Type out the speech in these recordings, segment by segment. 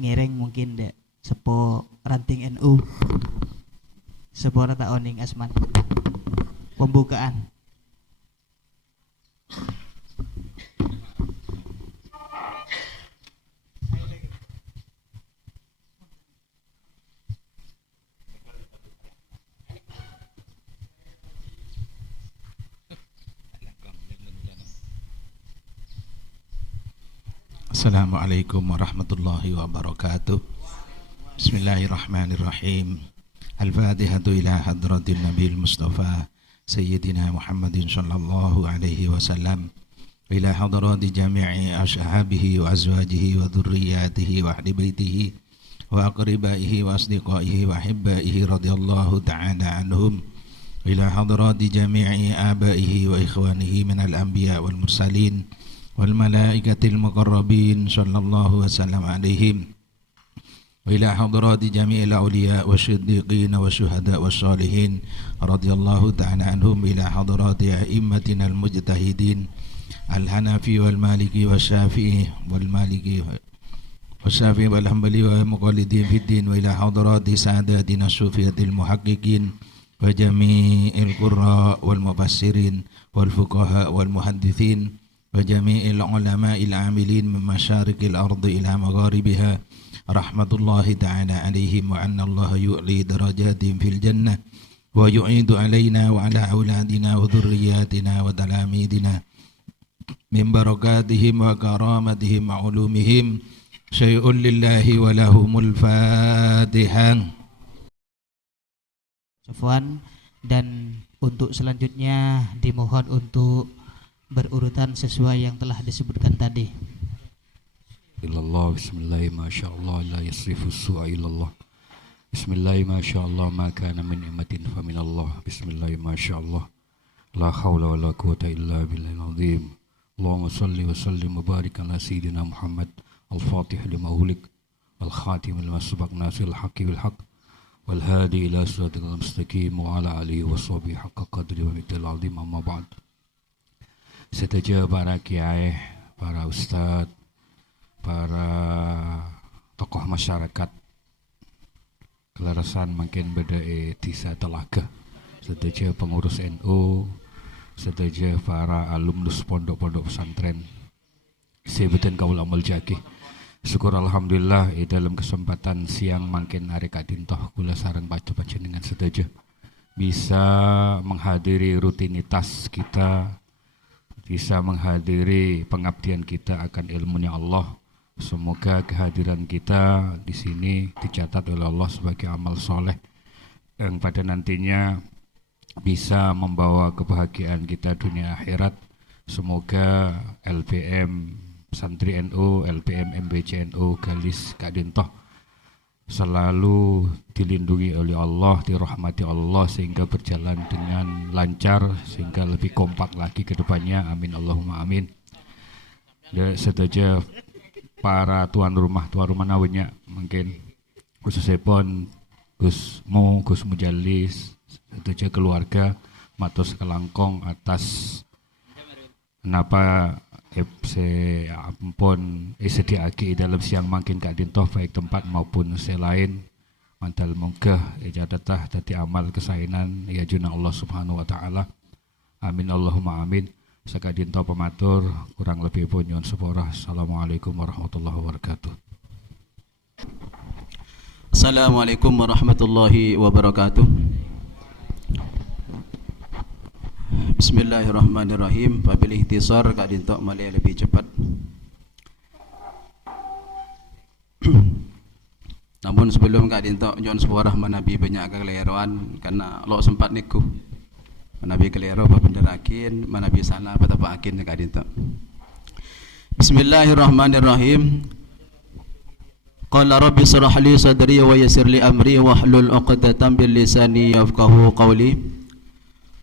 ngereng mungkin dek sepo ranting NU sepo rata oning Asman pembukaan. Assalamualaikum warahmatullahi wabarakatuh. Bismillahirrahmanirrahim. Al-Fatihatu ila hadratin Nabil Mustafa Sayyidina Muhammadin sallallahu alaihi wasallam, ila hadrati jami'i ashabihi wa azwajihi wa dhurriyyatihi wa ahli baitihi wa aqribaihi wa asdiqaihi wa hibbaihi radhiyallahu ta'ala anhum, ila hadrati jami'i abaihi wa ikhwanihi minal anbiya wal mursalin wal malaikatil muqarrabin sallallahu wasallam alaihim, wa ila hadrati jami'il awliya wa syiddiqin wa syuhada wa salihin radhiyallahu ta'ala anhum, ila hadrati a'immatina al-mujtahidin al-hanafi wal maliki wa syafi'i wal maliki wa syafi'i wal hanbali wa muqallidin fid din, wa ila hadrati sadatina sufiyatil muhaqqiqin wa jami'il qurra wal mufassirin wal fuqaha wal muhaddithin wa jami'il ulama'il amilin min masyariqil ardi ila magharibiha rahmatullahi ta'ala alaihim, wa anna Allah yu'li darajatin fil jannah wa yu'idu alaina wa ala auladina wa dhurriyyatina wa talamidina min barakatihim wa karamatihim wa ulumihim syai'un lillahi wa lahumul fatihah. Safwan, dan untuk selanjutnya dimohon untuk berurutan sesuai yang telah disebutkan tadi. Illallah, bismillah, masyaallah, la yasrifu su'a illallah. Bismillah, masyaallah, ma kana min ni'matin fa min Allah. Bismillah, masyaallah, la hawla wa la quwata illa billahil azim. Allahumma salli wa sallim wa barik ala sayyidina Muhammad al-fatih lima ulik al-khatim lima sabaq nasil haqqi bil haqq wal hadi ila siratal mustaqim wa ala alihi wa sahbihi haqqa qadri wa miqdaril azim, amma ba'd. Setuju para kiai, para ustadz, para tokoh masyarakat kelarasan makin bedai desa Telaga, setuju pengurus NU, setuju para alumnus pondok-pondok pesantren, sebutan kaul amal jaki. Syukur alhamdulillah dalam kesempatan siang makin hari kadintoh kula sareng baca-baca dengan setuju bisa menghadiri rutinitas kita, bisa menghadiri pengabdian kita akan ilmunya Allah. Semoga kehadiran kita di sini dicatat oleh Allah sebagai amal soleh yang pada nantinya bisa membawa kebahagiaan kita dunia akhirat. Semoga LPM Santri NU, LPM MBC NU Galis Kadintoh selalu dilindungi oleh Allah, dirahmati Allah sehingga berjalan dengan lancar, sehingga lebih kompak lagi ke depannya. Amin Allahumma amin. Dan setuju para tuan rumah nawanya mungkin khususnya pun Gus Mujalis, setuju keluarga matur kelangkong atas kenapa ampun sediaki dalam siang makin Kak Dintoh baik tempat maupun selain mantal munggah ijadatah dadi amal kesainan ya juna Allah subhanahu wa ta'ala. Amin Allahumma amin. Saka Dintoh pematur kurang lebih pun nyuwun sepurah. Assalamualaikum warahmatullahi wabarakatuh. Assalamualaikum warahmatullahi wabarakatuh. Bismillahirrahmanirrahim. Wabil ihtisar Kak Dinto malih lebih cepat. Namun sebelum Kak Dinto nyuwun sepuarah menabi banyak kekeliruan karena lo sempat niku. Menabi keliru babenderakin, menabi salah batapakin Kak Dinto. Bismillahirrahmanirrahim. Qala rabbi shrah li sadri wa yassir li amri wahlul 'uqdatam bil lisani yafqahu qawli.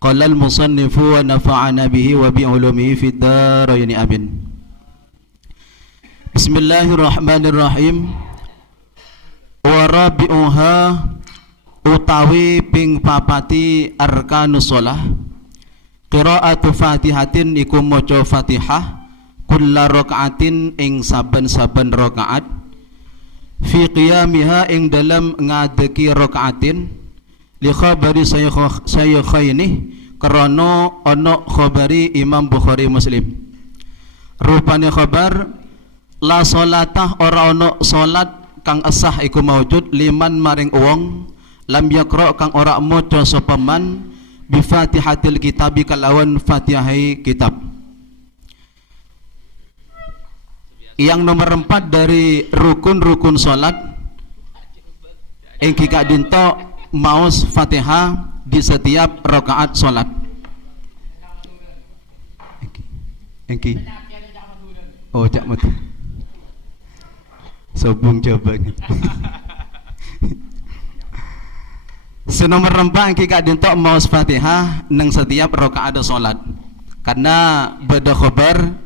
Qala al-musannifu wa nafa'ana bihi wa bi ulumihi fid dharain amin. Bismillahirrahmanirrahim. Wa rabi'uha utawi ping papati arkanus shalah qira'atu fatihatin iku maca Fatihah kulla rakaatin ing saben-saben rakaat fi qiyamiha ing dalam ngadeki rakaatin li khabari sayakhaini krana ana khabari Imam Bukhari Muslim. Rupane khabar la salatah ora ana salat kang asah iku maujud liman maring wong lam yaqra kang ora maca sapa man bi Fatihatil Kitabi kalawan Fatihai kitab. Yang nomor 4 dari rukun-rukun salat engki kak dinto maos Fatihah di setiap rakaat salat. Engki. Oh, cak mati. Sobung coba. Senomor 4 engki kak dinto maos Fatihah nang setiap rakaat salat. Karena beda khabar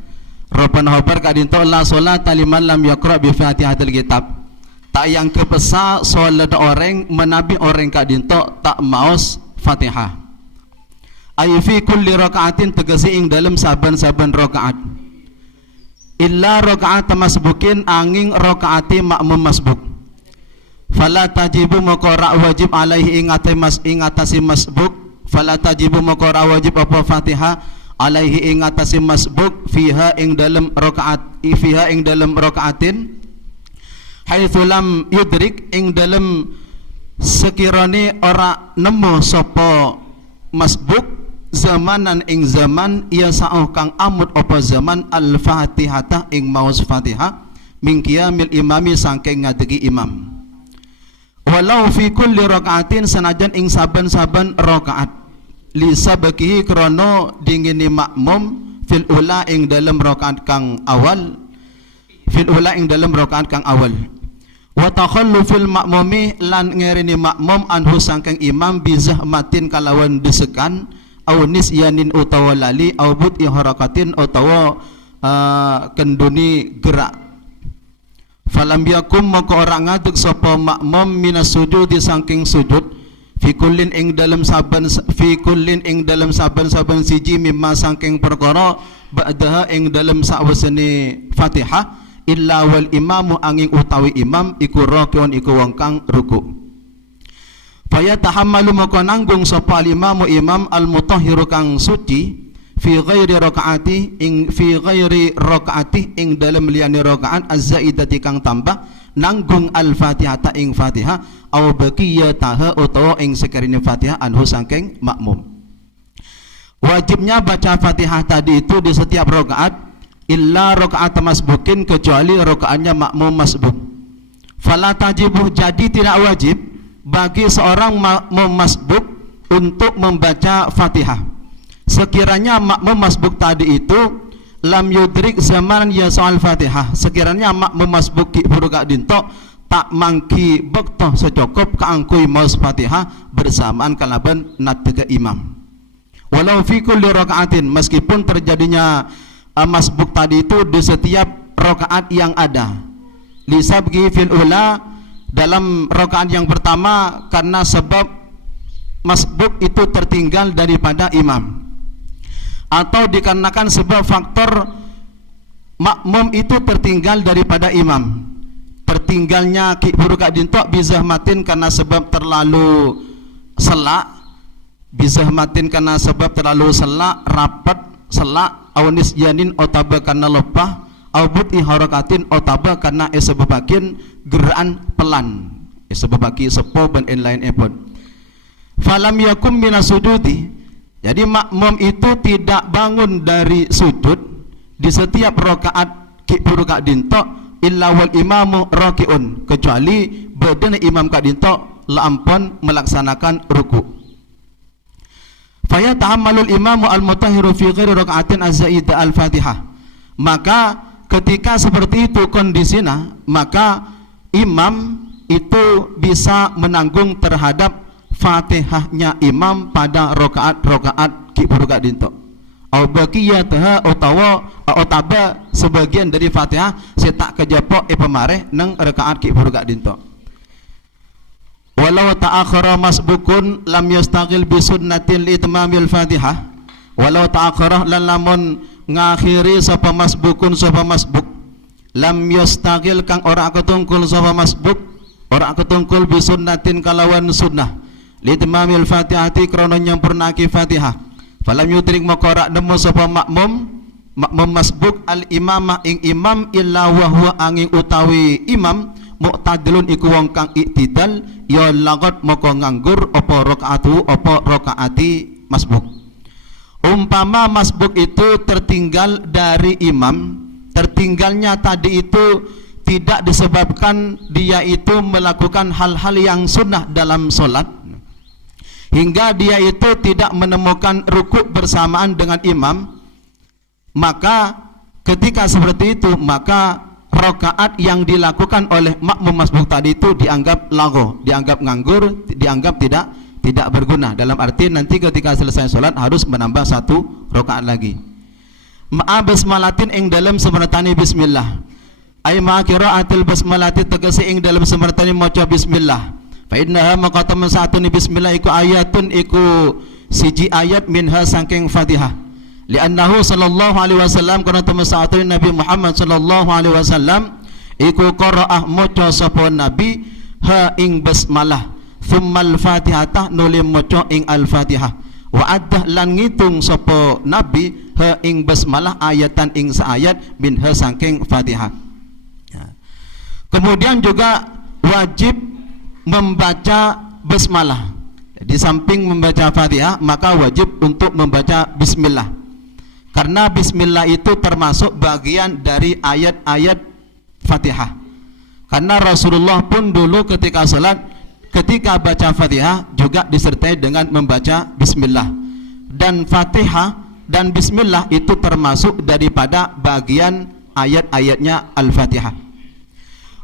Ropan khabar kak dinto la solat liman lam yaqra bi Fatihatil Kitab. Tak yang kepesa solat orang menabi orang kak dinto tak maos Fatihah. Ay fi kulli rakaatin tegesi ing dalam saban-saban rakaat. Illa rakaat masbukin angin rakaati makmum masbuk. Fala tajibu maqra wajib alaihi ing atasi masbuk. Fala tajibu maqra wajib apa Fatihah alaihi ing atase masbuk fiha ing dalam rakaatin haitsu lam yudrik ing dalam sekirane ora nemu sapa masbuk zamanan ing zaman ia sa'uh kang amut apa zaman al-Fatihah ing maos Fatihah min qiyamil imami saking ngadegi imam walau fi kulli rakaatin sanajan ing saben-saben rakaat li sabakihi krono dingini makmum fil ula ing dalam rakaat kang awal wa takhallufil makmumi lan ngerini makmum anhu sangkeng imam bizahmatin kalawan desekan aw nisyanin utawa lali aw buti harakatin utawa kenduni gerak falam yakum maka ora ngadeg sapa makmum minas sujudi sangking sujud fi kullin ing dalam saban siji mimma sangking perkara ba'daha ing dalam sawesene Fatihah illa wal imamu angin utawi imam iku rakiun iku wong kang ruku. Faya tahammalu maka nanggung sapa imamu imam al mutahhiru kang suci fi ghairi rakaati ing dalam liyane rakaat az-zaidati kang tambah nanggung al-Fatihah ta ing Fatihah aw baqiyataha utawa ing sekarine Fatihah anhu sangking makmum. Wajibnya baca Fatihah tadi itu di setiap rakaat illa rakaat masbukin kecuali rakaatnya makmum masbuk. Fala tajibu jadi tidak wajib bagi seorang makmum masbuk untuk membaca Fatihah. Sekiranya makmum masbuk tadi itu lam yudrik zaman ya soal Fatihah, sekiranya makmum masbuk ki buruka dinto tak mangki bektoh secukup keangkui maus Fatihah bersamaan kalaban natega imam. Walau fi kulli rakaatin meskipun terjadinya masbuk tadi itu di setiap rakaat yang ada. Lisabgi fil ula dalam rakaat yang pertama karena sebab masbuk itu tertinggal daripada imam. Atau dikarenakan sebab faktor makmum itu tertinggal daripada imam. Tertinggalnya ki buruka dintok bizahmatin karena sebab terlalu selak, bizahmatin karena sebab terlalu selak, rapat, selak, awnis janin otaba karena lepah, awbut iharakatin otaba karena sebebakin gerakan pelan, sebebaki sepo dan lain epon. Falam yakum minasujudi. Jadi makmum itu tidak bangun dari sujud di setiap rakaat ki buruka dintok illa wal imamu rakiun kecuali badan imam kak dintok lampon melaksanakan ruku. Faya tahammalul imamu al-mutahhiru fi ghairi raka'atin az-zaida al-Fatihah. Maka ketika seperti itu kondisinya, maka imam itu bisa menanggung terhadap Fatihahnya imam pada rakaat ki buruka dinto. Au baqiyataha otaba sebagian dari Fatihah setak kejapok pemareh nang rakaat ki buruka dinto. Walau ta'akhara masbukun lam yastaghil bi sunnatin li itmamil Fatihah. Walau ta'akhara lan lamun ngakhiri sapa masbukun sapa masbuk lam yastaqil kang ora ketungkul sapa masbuk, ora ketungkul bisunnatin kalawan sunnah litimamil fatihati krana nyampurnake Fatihah. Falam yudrik maka ora nemu sapa makmum masbuk al imamah ing imam illa wa huwa angin utawi imam mu'tadilun iku wong kang iktidal ya lagot maka nganggur apa rakaati masbuk. Umpama masbuk itu tertinggal dari imam, tertinggalnya tadi itu tidak disebabkan dia itu melakukan hal-hal yang sunnah dalam solat, hingga dia itu tidak menemukan rukuk bersamaan dengan imam, maka ketika seperti itu maka rakaat yang dilakukan oleh makmum masbuk tadi itu dianggap lagho, dianggap nganggur, dianggap tidak berguna. Dalam arti nanti ketika selesai solat harus menambah satu rakaat lagi. Ma'a basmalatin ing dalam semertani bismillah. Ai ma qiraatil basmalati tegese ing dalam semertani maca bismillah. Fa innaha maqatam satuni bismillah iku ayatun iku siji ayat minha saking Fatihah. Li'annahu sallallahu alaihi wasallam kana tamasatun Nabi Muhammad sallallahu alaihi wasallam iku qara'ah maca sapa nabi ha ing basmalah thummal fatihah nuli maca ing al-fatihah wa addah lan ngitung sapa nabi ha ing basmalah ayatan ing saayat min ha saking Fatihah. Kemudian juga wajib membaca basmalah. Di samping membaca Fatihah maka wajib untuk membaca bismillah. Karena bismillah itu termasuk bagian dari ayat-ayat Fatihah. Karena Rasulullah pun dulu ketika salat, ketika baca Fatihah juga disertai dengan membaca bismillah. Dan Fatihah dan bismillah itu termasuk daripada bagian ayat-ayatnya Al-Fatihah.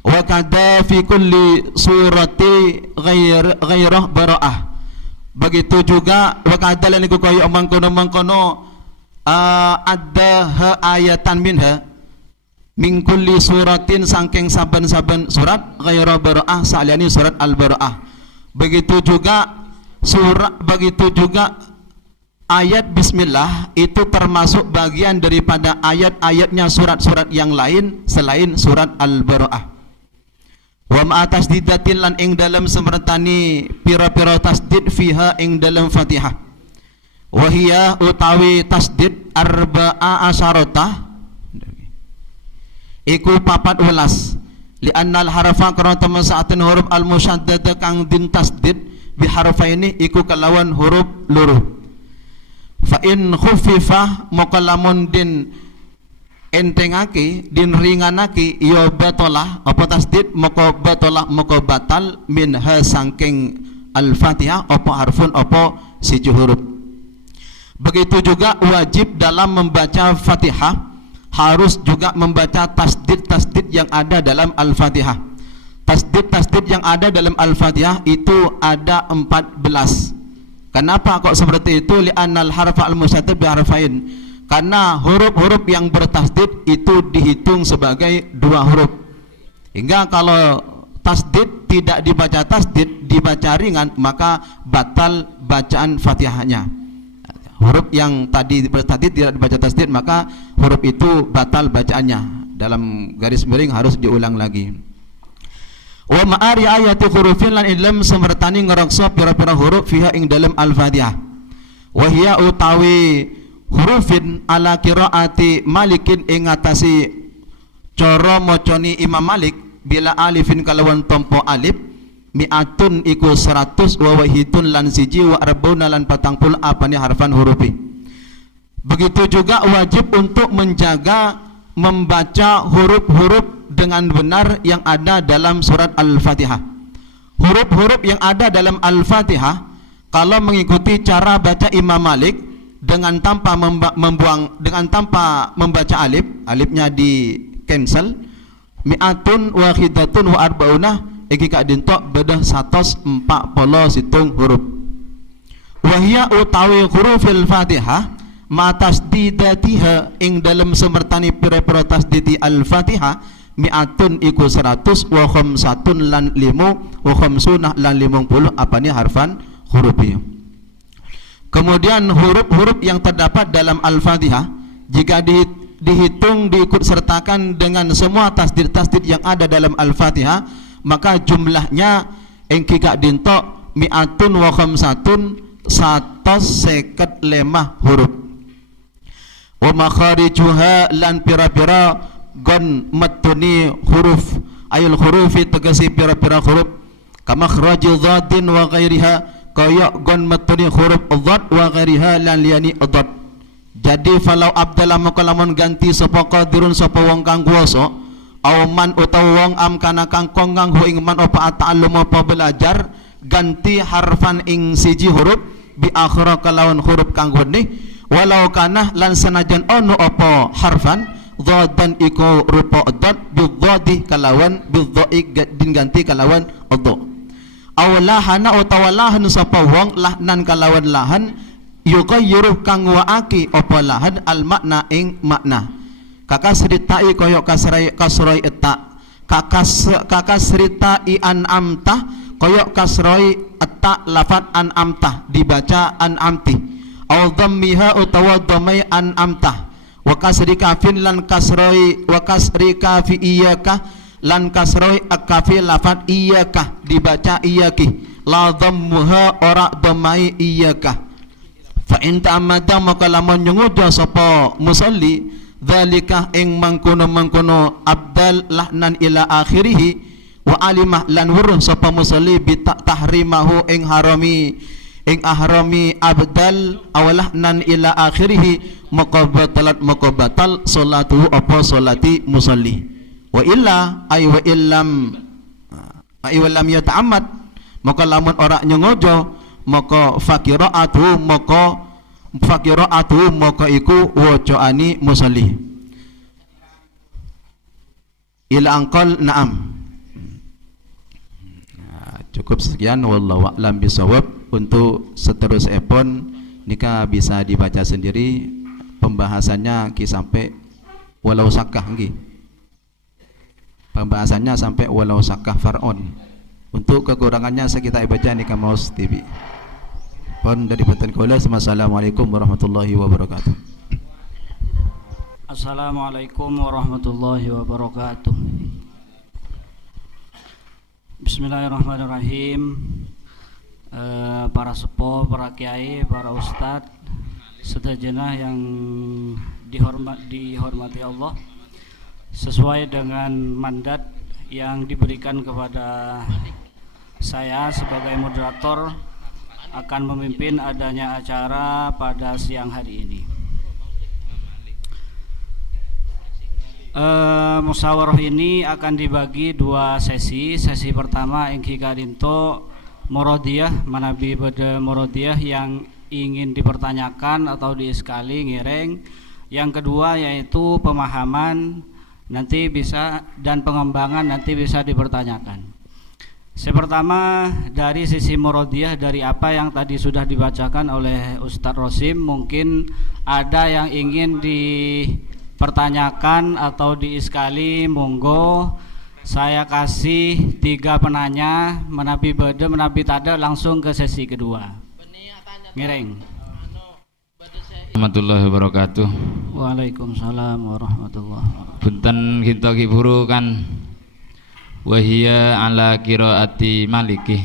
Wa kadza fi kulli surati ghairah bara'ah. Begitu juga wa kadza lan iku kaya mangkono ada ayatan minha min kulli suratin saking saben-saben surat ghaira bara'ah saliyane surat al-bara'ah. Begitu juga ayat bismillah itu termasuk bagian daripada ayat-ayatnya surat-surat yang lain selain surat al-bara'ah. Wa ma tasdidatin lan ing dalam semertani pira-pira tasdid fiha ing dalam Fatihah. Wahia utawi tasdid arba'a asyarata iku 14 li'annal harafa karena teman saatin huruf al-musyaddada kang din tasdid biharfaini iku kelawan huruf loro. Fa in khuffifah maka lamun din entengake din ringanake ya batalah apa tasdid maka batalah maka batal minha saking al-Fatihah apa harfun apa siji huruf. Begitu juga wajib dalam membaca Fatihah harus juga membaca tasdid-tasdid yang ada dalam Al-Fatihah. Tasdid-tasdid yang ada dalam Al-Fatihah itu ada 14. Kenapa kok seperti itu? Li'annal harfa al-musyaddad bi harfain. Karena huruf-huruf yang bertasdid itu dihitung sebagai 2 huruf. Hingga kalau tasdid tidak dibaca tasdid, dibaca ringan, maka batal bacaan Fatihahnya. Huruf yang tadi tidak dibaca tasdid maka huruf itu batal bacaannya. Dalam garis miring harus diulang lagi. Wa ma'ari ayati hurufin lan ilm semertani ngerokso pira-pira huruf fiha ing dalam Al-Fatihah. Wa hiya utawi hurufin ala qiraati Malikin ing ngatasi cara macane Imam Malik bila alifin kalawan tompo alif mi'atun iku 100 wa wahidun lan siji wa arba'una lan 40 apane harfan hurufi. Begitu juga wajib untuk menjaga membaca huruf-huruf dengan benar yang ada dalam surat Al-Fatihah. Huruf-huruf yang ada dalam Al-Fatihah kalau mengikuti cara baca Imam Malik dengan tanpa membaca alif, alifnya di cancel, mi'atun wahidatun wa arba'una iki kak dintok bedah 140 situng huruf. Wahia utawi hurufil Fatihah ma tasdidatiha ing dalam semertani pira-pira tasdidi Al-Fatihah mi'atun iku 100 wa khamsatun lan 5 wa khamsuna lan 50 apane harfan hurufi. Kemudian huruf-huruf yang terdapat dalam Al-Fatihah jika dihitung diikut sertakan dengan semua tasdid-tasdid yang ada dalam Al-Fatihah, maka jumlahnya engki gak dintok mi'atun wa khamsatun 155 huruf. Wa makharijuha lan pira-pira gon metuni huruf ayul hurufi tegesi pira-pira huruf kama kharaju dhatin wa ghairiha kaya gon metuni huruf dhad wa ghairiha lan liyani dhad. Jadi falau abdala mukalamun ganti sapa qadirun sapa wong kang kuwasa aw man utawa wong am kana kang konggang hu ing man apa ta'allum apa belajar ganti harfan ing siji huruf bi akhira kalawan huruf kang wene walau kana lan sanajan ono apa harfan dhadan iku rupa dhad bi dhadi kalawan bi dhai din ganti kalawan dha aw lahana utawa lahan sapa wong lahnan kalawan lahan yughayyiru kang waaki apa lahan al makna ing makna kakasritai koyok kasroi eta kakasrita i an amtah koyok kasroi eta lafat an amtah dibaca an amti au dhammiha utawa dhammai an amtah wa kasri kafin lan kasroi wa kasri kafi iyaka lan kasroi akafi lafat iyaka dibaca iyaki la dhammuha ora dhammai iyaka. Fa in ta'amada maka lamun nyunguja sapa musalli dzalika ing mangkono abdal lahnan ila akhirih wa alimah lan weruh sapa musalli bi tahrimahu ing ahrami abdal awlahnan ila akhirih maka batal salatu apa salati musalli wa illa ay wa illam yata'ammad maka lamun ora nyunguja maka fakiraatu maka iku wacaani musalli ila angkal na'am. Cukup sekian wallahu a'lam bisawab. Untuk seterusnya pun nikah bisa dibaca sendiri pembahasannya sampai walau sakah nggih. Pembahasannya sampai walau sakah far'on. Untuk kekurangannya kita baca nikah maus TV. Pon dari Batan Kaula. Assalamualaikum warahmatullahi wabarakatuh. Assalamualaikum warahmatullahi wabarakatuh. Bismillahirrahmanirrahim. Para sepuh, para kiai, para ustadz, sedajenah yang dihormati Allah, sesuai dengan mandat yang diberikan kepada saya sebagai moderator akan memimpin adanya acara pada siang hari ini. Musyawarah ini akan dibagi dua sesi. Sesi pertama Engki Karinto Morodiyah, manabi beda Morodiyah yang ingin dipertanyakan atau diiskali ngiring. Yang kedua yaitu pemahaman nanti bisa dan pengembangan nanti bisa dipertanyakan. Pertama dari sisi Morodiyah, dari apa yang tadi sudah dibacakan oleh Ustadz Rosim, mungkin ada yang ingin dipertanyakan atau diiskali, monggo saya kasih 3 penanya, menabi bede menabi tada, langsung ke sesi kedua. Ngiring. Warahmatullahi wabarakatuh. Waalaikumsalam warahmatullahi wabarakatuh. Punten kita kiburu kan wahia ala qiraati maliki.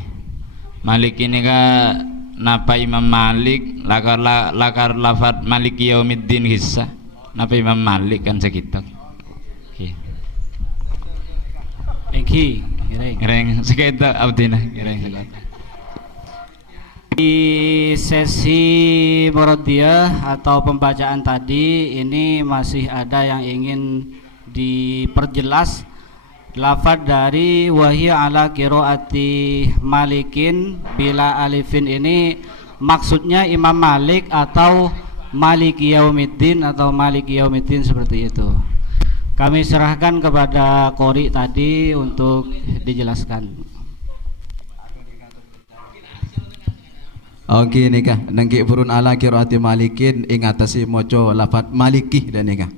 Malik ini ka napa Imam Malik lakar lafat maliki yaumiddin hissa. Napa Imam Malik kan sekitar. Engki, ngereng sekitar abdina ngereng sekitar. Di sesi Morodiyah atau pembacaan tadi ini masih ada yang ingin diperjelas. Lafaz dari wahia ala qiraati malikin bila alifin ini maksudnya Imam Malik atau Maliki Yaumiddin atau Maliki Yaumiddin, seperti itu. Kami serahkan kepada Qori tadi untuk dijelaskan. Oke nikah nangki purun ala qiraati malikin ing atase maca lafaz maliki dan nikah.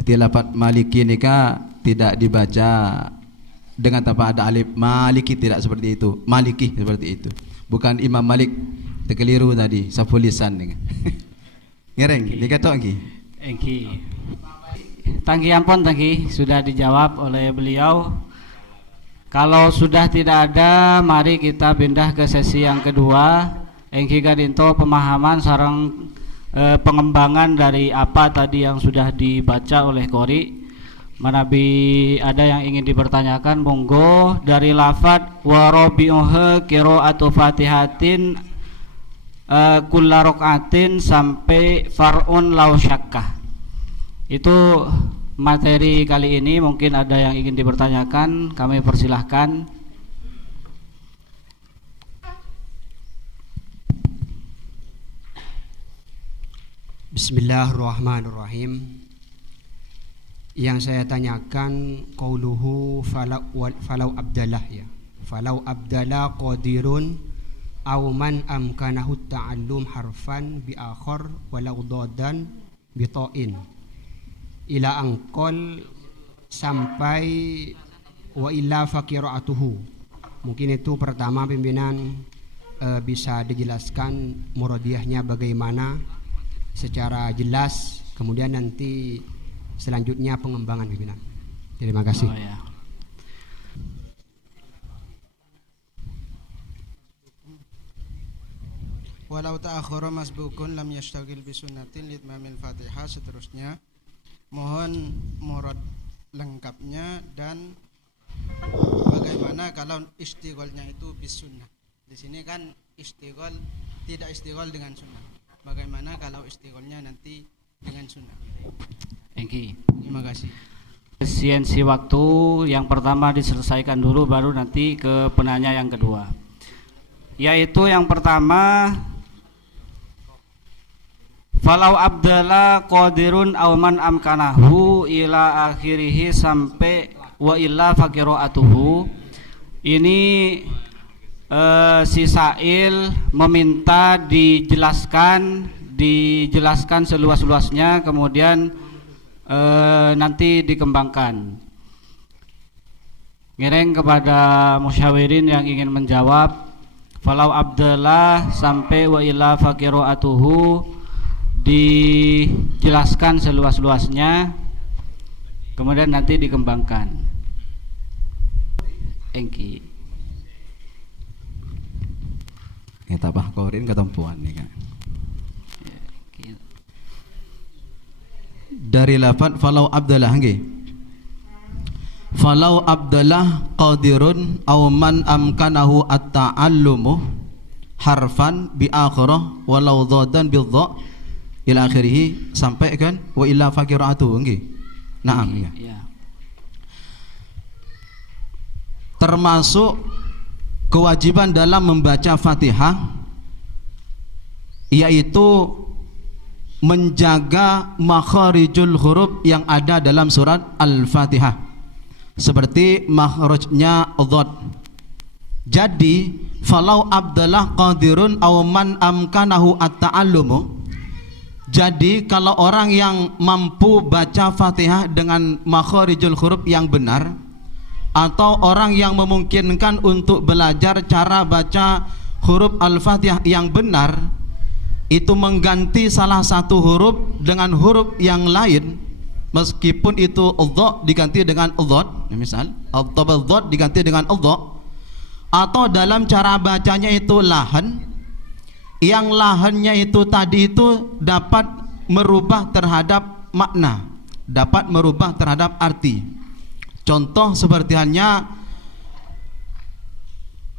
Arti lafaz maliki nikah tidak dibaca dengan tanpa ada alif. Maliki tidak seperti itu. Maliki seperti itu. Bukan Imam Malik. Terkeliru tadi. Safu lisan nikah. Ngereng nikah tok nggih. Engki. tangki ampun tangki sudah dijawab oleh beliau. Kalau sudah tidak ada, mari kita pindah ke sesi yang kedua. Engki kadinto pemahaman sarang pengembangan dari apa tadi yang sudah dibaca oleh Qori. Manabi ada yang ingin dipertanyakan, monggo. Dari lafad warabi'uha qira'atu fatihatin kulla raka'atin sampai far'un law syakkah. Itu materi kali ini. Mungkin ada yang ingin dipertanyakan, kami persilahkan. Bismillahirrahmanirrahim. Yang saya tanyakan qauluhu falau abdalah ya. Falau abdalah qadirun aw man amkanahu ta'allum harfan bi akhar walau dadan bi ta'in. Ila angkol sampai wa illa faqira'atuhu. Mungkin itu pertama pimpinan bisa dijelaskan muradiyahnya bagaimana secara jelas, kemudian nanti selanjutnya pengembangan pimpinan. Terima kasih. Oh, ya. Walau ta'akhara masbukun lam yashtagil bisunnatin litmamil Fatihah. Seterusnya mohon murad lengkapnya dan bagaimana kalau istighalnya itu bisunnah. Di sini kan istighal tidak istighal dengan sunnah. Bagaimana kalau istighalnya nanti dengan sunnah? Engki. Terima kasih. Efisiensi waktu yang pertama diselesaikan dulu, baru nanti ke penanya yang kedua. Yaitu yang pertama, falau abdala qadirun aw man amkanahu ila akhirih sampai wa illa faqira'atuhu. Ini si Sa'il meminta dijelaskan seluas-luasnya, kemudian nanti dikembangkan. Ngiring kepada musyawirin yang ingin menjawab, falau abdallah sampai wa illa faqira'atuhu dijelaskan seluas-luasnya, kemudian nanti dikembangkan. Engki. Kita Pak Qorin ketempuan nih kan. Dari lafaz falau abdalah nggih. Falau abdalah qadirun aw man amkanahu at-ta'allumu harfan bi akhirah walau dhadan bi dha ila akhirih sampai kan wa illa faqira'atu nggih. Naam ya. Termasuk kewajiban dalam membaca Fatihah yaitu menjaga makharijul huruf yang ada dalam surat Al-Fatihah, seperti makhrajnya dhad. Jadi falau abdalah qadirun aw man amkanahu at-ta'allumu, jadi kalau orang yang mampu baca Fatihah dengan makharijul huruf yang benar, atau orang yang memungkinkan untuk belajar cara baca huruf Al-Fatihah yang benar, itu mengganti salah satu huruf dengan huruf yang lain, meskipun itu dha diganti dengan dhad, misal dhad diganti dengan dha, atau dalam cara bacanya itu lahan, yang lahannya itu tadi itu dapat merubah terhadap makna, dapat merubah terhadap arti. Contoh seperti hanya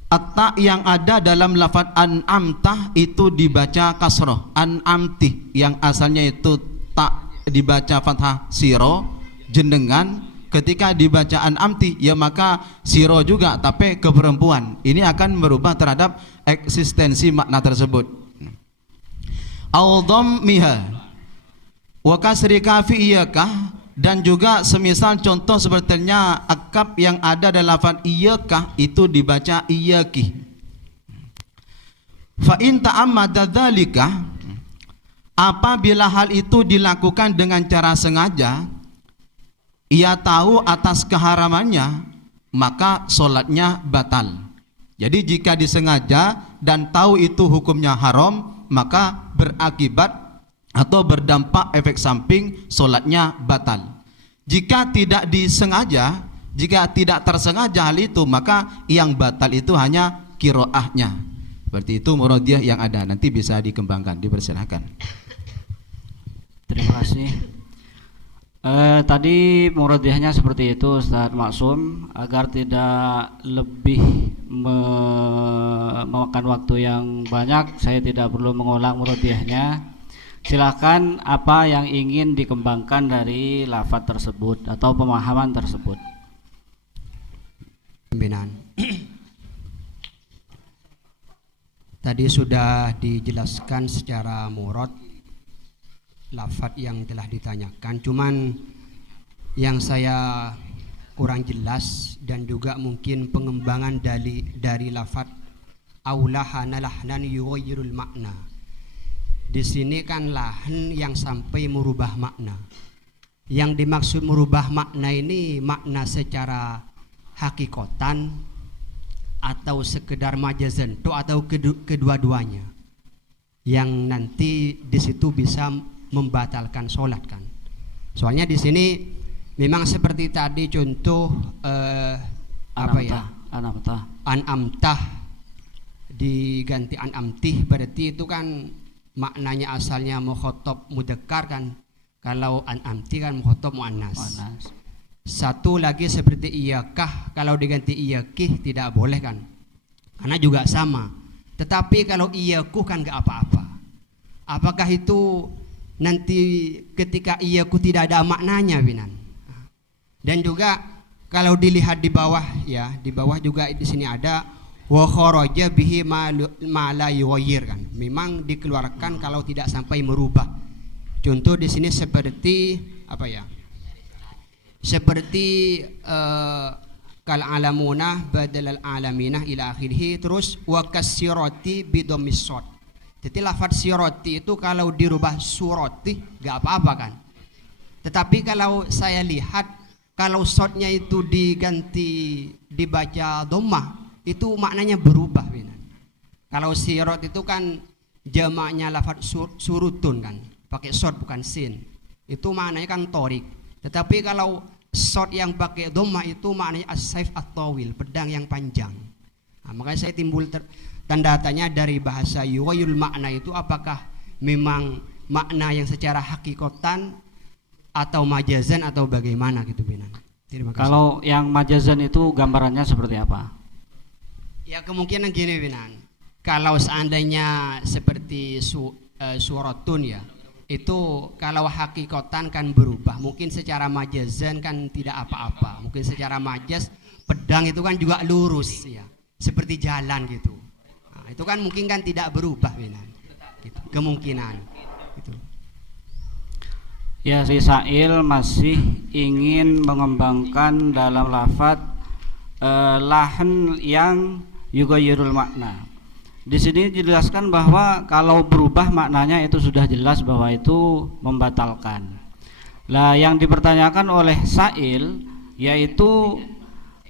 at-ta yang ada dalam lafaz an'amtah itu dibaca kasroh, an'amtih yang asalnya itu tak dibaca fathah siro jenengan, ketika dibaca an'amtih ya maka siro juga tapi ke perempuan. Ini akan merubah terhadap eksistensi makna tersebut. Au dhammiha wa kasri kafi iyakah, dan juga semisal contoh sepertinya akab yang ada dalam lafaz iyakah itu dibaca iyaki. Fa in ta'ammada dzalika, apabila hal itu dilakukan dengan cara sengaja, ia tahu atas keharamannya, maka solatnya batal. Jadi jika disengaja dan tahu itu hukumnya haram, maka berakibat atau berdampak efek samping solatnya batal. Jika tidak disengaja, jika tidak tersengaja hal itu, maka yang batal itu hanya qiraahnya. Seperti itu muradiyah yang ada. Nanti bisa dikembangkan, dipersilakan. Terima kasih. Tadi muradiyahnya seperti itu Ustaz Maksum, agar tidak lebih memakan waktu yang banyak, saya tidak perlu mengulang muradiyahnya. Silakan apa yang ingin dikembangkan dari lafaz tersebut atau pemahaman tersebut. Pimpinan. Tadi sudah dijelaskan secara murad lafaz yang telah ditanyakan, cuman yang saya kurang jelas dan juga mungkin pengembangan dari lafaz aulahana lahnan yughayyirul makna. Di sini kan lahan yang sampai merubah makna. Yang dimaksud merubah makna ini makna secara hakikatan atau sekedar majazan atau kedua-duanya, yang nanti di situ bisa membatalkan sholat kan. Soalnya di sini memang seperti tadi contoh an'amtah diganti an'amtih, berarti itu kan maknanya asalnya mukhatab mudzakkar kan. Kalau an'amtih kan mukhatab muannas. Satu lagi seperti iyakah, kalau diganti iyakih tidak boleh kan, karena juga sama. Tetapi kalau iyakuh kan gak apa-apa. Apakah itu nanti ketika iyaku tidak ada maknanya binan? Dan juga kalau dilihat di bawah ya, di bawah juga di sini ada wa kharaja bihi ma la yughayyir kan. Memang dikeluarkan kalau tidak sampai merubah. Contoh di sini seperti apa ya? Seperti kal alamuna badal al alaminah ila akhirih, terus wa kasirati bidhammis shad. Jadi lafaz sirati itu kalau dirubah surati gak apa-apa kan. Tetapi kalau saya lihat kalau shadnya itu diganti dibaca dhammah, itu maknanya berubah benar. Kalau sirat itu kan jamaknya lafaz surutun kan, pakai shad bukan sin. Itu maknanya kan torik. Tetapi kalau shad yang pakai dhammah itu maknanya as-saif at-tawil, pedang yang panjang. Nah, makanya saya timbul tanda tanya dari bahasa yughayyirul makna itu, apakah memang makna yang secara hakikatan atau majazan atau bagaimana gitu Binan. Terima kasih. Kalau yang majazan itu gambarannya seperti apa? Ya kemungkinan gini Binan. Kalau seandainya seperti suratun ya, itu kalau hakikatan kan berubah. Mungkin secara majazan kan tidak apa-apa. Mungkin secara majaz pedang itu kan juga lurus ya, seperti jalan gitu. Nah, itu kan mungkin kan tidak berubah Binan. Gitu. Kemungkinan gitu. Ya, si Sa'il masih ingin mengembangkan dalam lafaz lahan yang yughayyirul makna. Di sini dijelaskan bahwa kalau berubah maknanya itu sudah jelas bahwa itu membatalkan. Lah yang dipertanyakan oleh Sa'il yaitu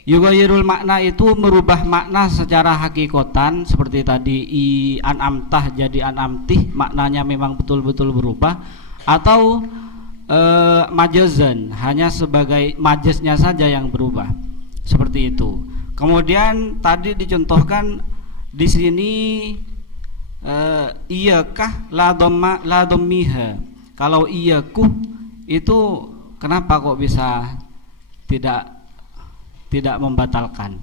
yughayyirul makna itu merubah makna secara hakikatan seperti tadi an'amtah jadi an'amtih, maknanya memang betul-betul berubah, atau majazan hanya sebagai majaznya saja yang berubah, seperti itu. Kemudian tadi dicontohkan di sini iyakah la dhammiha. Kalau iyaku itu kenapa kok bisa tidak membatalkan?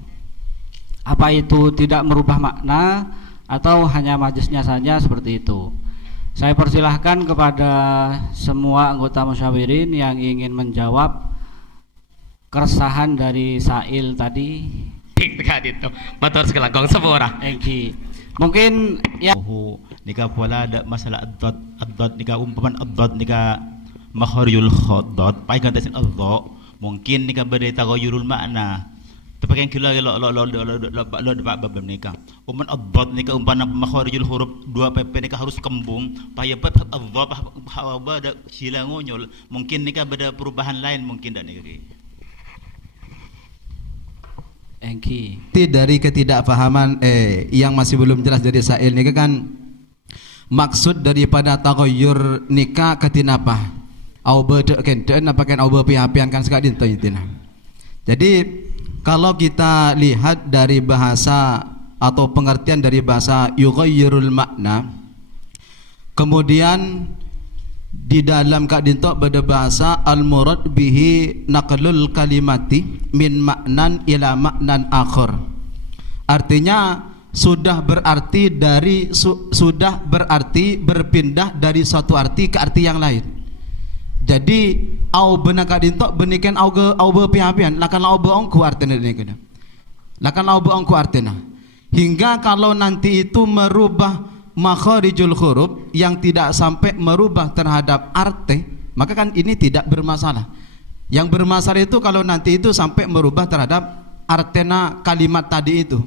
Apa itu tidak merubah makna atau hanya majaznya saja seperti itu? Saya persilahkan kepada semua anggota musyawirin yang ingin menjawab keresahan dari Sa'il tadi. Itu motor sekelangkong semua Eki. Mungkin ya nika pula ada masalah ad-dad nika umpaman ad-dad nika makharijul khaddad pai gantasin ad-dha mungkin nika beda tagayyurul makna. Tapi kan kila lo bab nika uman ad-dad nika umpana makharijul huruf dua pp nika harus kembung paya pep ad-dha hawa ada silangonyol mungkin nika beda perubahan lain mungkin dan nika Engki. Dari ketidakpahaman yang masih belum jelas dari Sa'il nikah kan maksud daripada taghayyur nikah ketinapa au bede kenten apa kan au bepiapian kan sekali intina. Jadi kalau kita lihat dari bahasa atau pengertian dari bahasa yughayyirul makna, kemudian di dalam kadinto pada bahasa al-murad bihi naqlul kalimati min maknan ila maknan akhar. Artinya sudah berarti berpindah dari suatu arti ke arti yang lain. Jadi au beuna kadinto benikan au bepiapian lakan au beongku artina dikeun. Lakan au beongku artina. Hingga kalau nanti itu merubah makharijul huruf yang tidak sampai merubah terhadap arti, maka kan ini tidak bermasalah. Yang bermasalah itu kalau nanti itu sampai merubah terhadap artena kalimat tadi itu.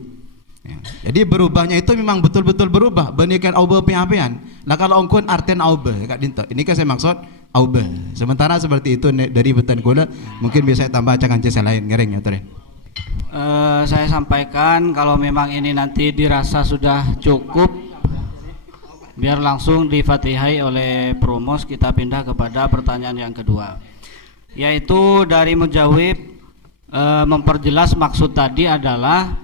Ya. Jadi berubahnya itu memang betul-betul berubah. Benikan aube piapian. Lah kalau ongkun arten aube kak dinto. Ini kan saya maksud aube. Sementara seperti itu dari betan kula mungkin bisa tambah acangan saya lain ngereng ya tren. Saya sampaikan kalau memang ini nanti dirasa sudah cukup, biar langsung difatihai oleh Promos. Kita pindah kepada pertanyaan yang kedua, yaitu dari Mujawib memperjelas maksud tadi adalah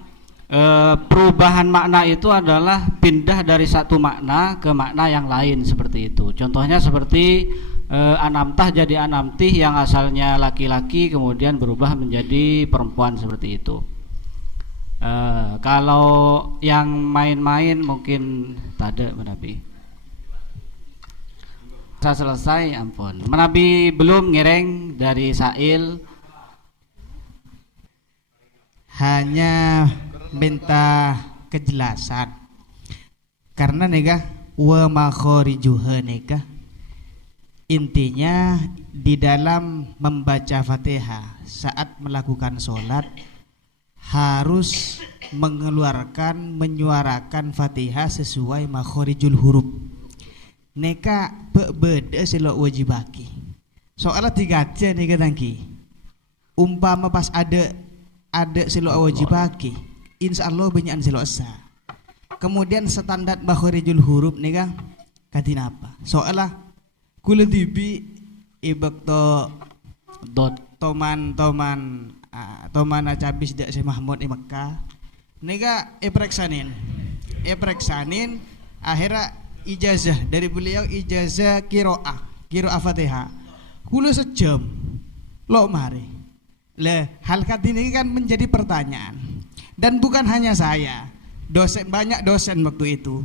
perubahan makna itu adalah pindah dari satu makna ke makna yang lain seperti itu. Contohnya seperti anamtah jadi anamtih yang asalnya laki-laki kemudian berubah menjadi perempuan seperti itu. Kalau yang main-main mungkin tade menabi. Saya selesai, ampun. Menabi belum ngereng dari Sail. Hanya minta kejelasan karena nega wa makharijuha nega intinya di dalam membaca Fatihah saat melakukan sholat harus menyuarakan Fatihah sesuai makharijul huruf. Neka beda selo wajibaki. Soalnya tiga aja neka tangki. Umpama pas ada selo wajibaki, insya Allah banyak selo asa. Kemudian standar makharijul huruf neka katina apa? Soalnya kula tibi ibak to dot toman acabis dak si Mahmud di Mekah. Nega epreksanin akhirnya ijazah dari beliau, ijazah kiroah Fatihah kula sejam lo mari lah. Hal ini kan menjadi pertanyaan, dan bukan hanya saya, banyak dosen waktu itu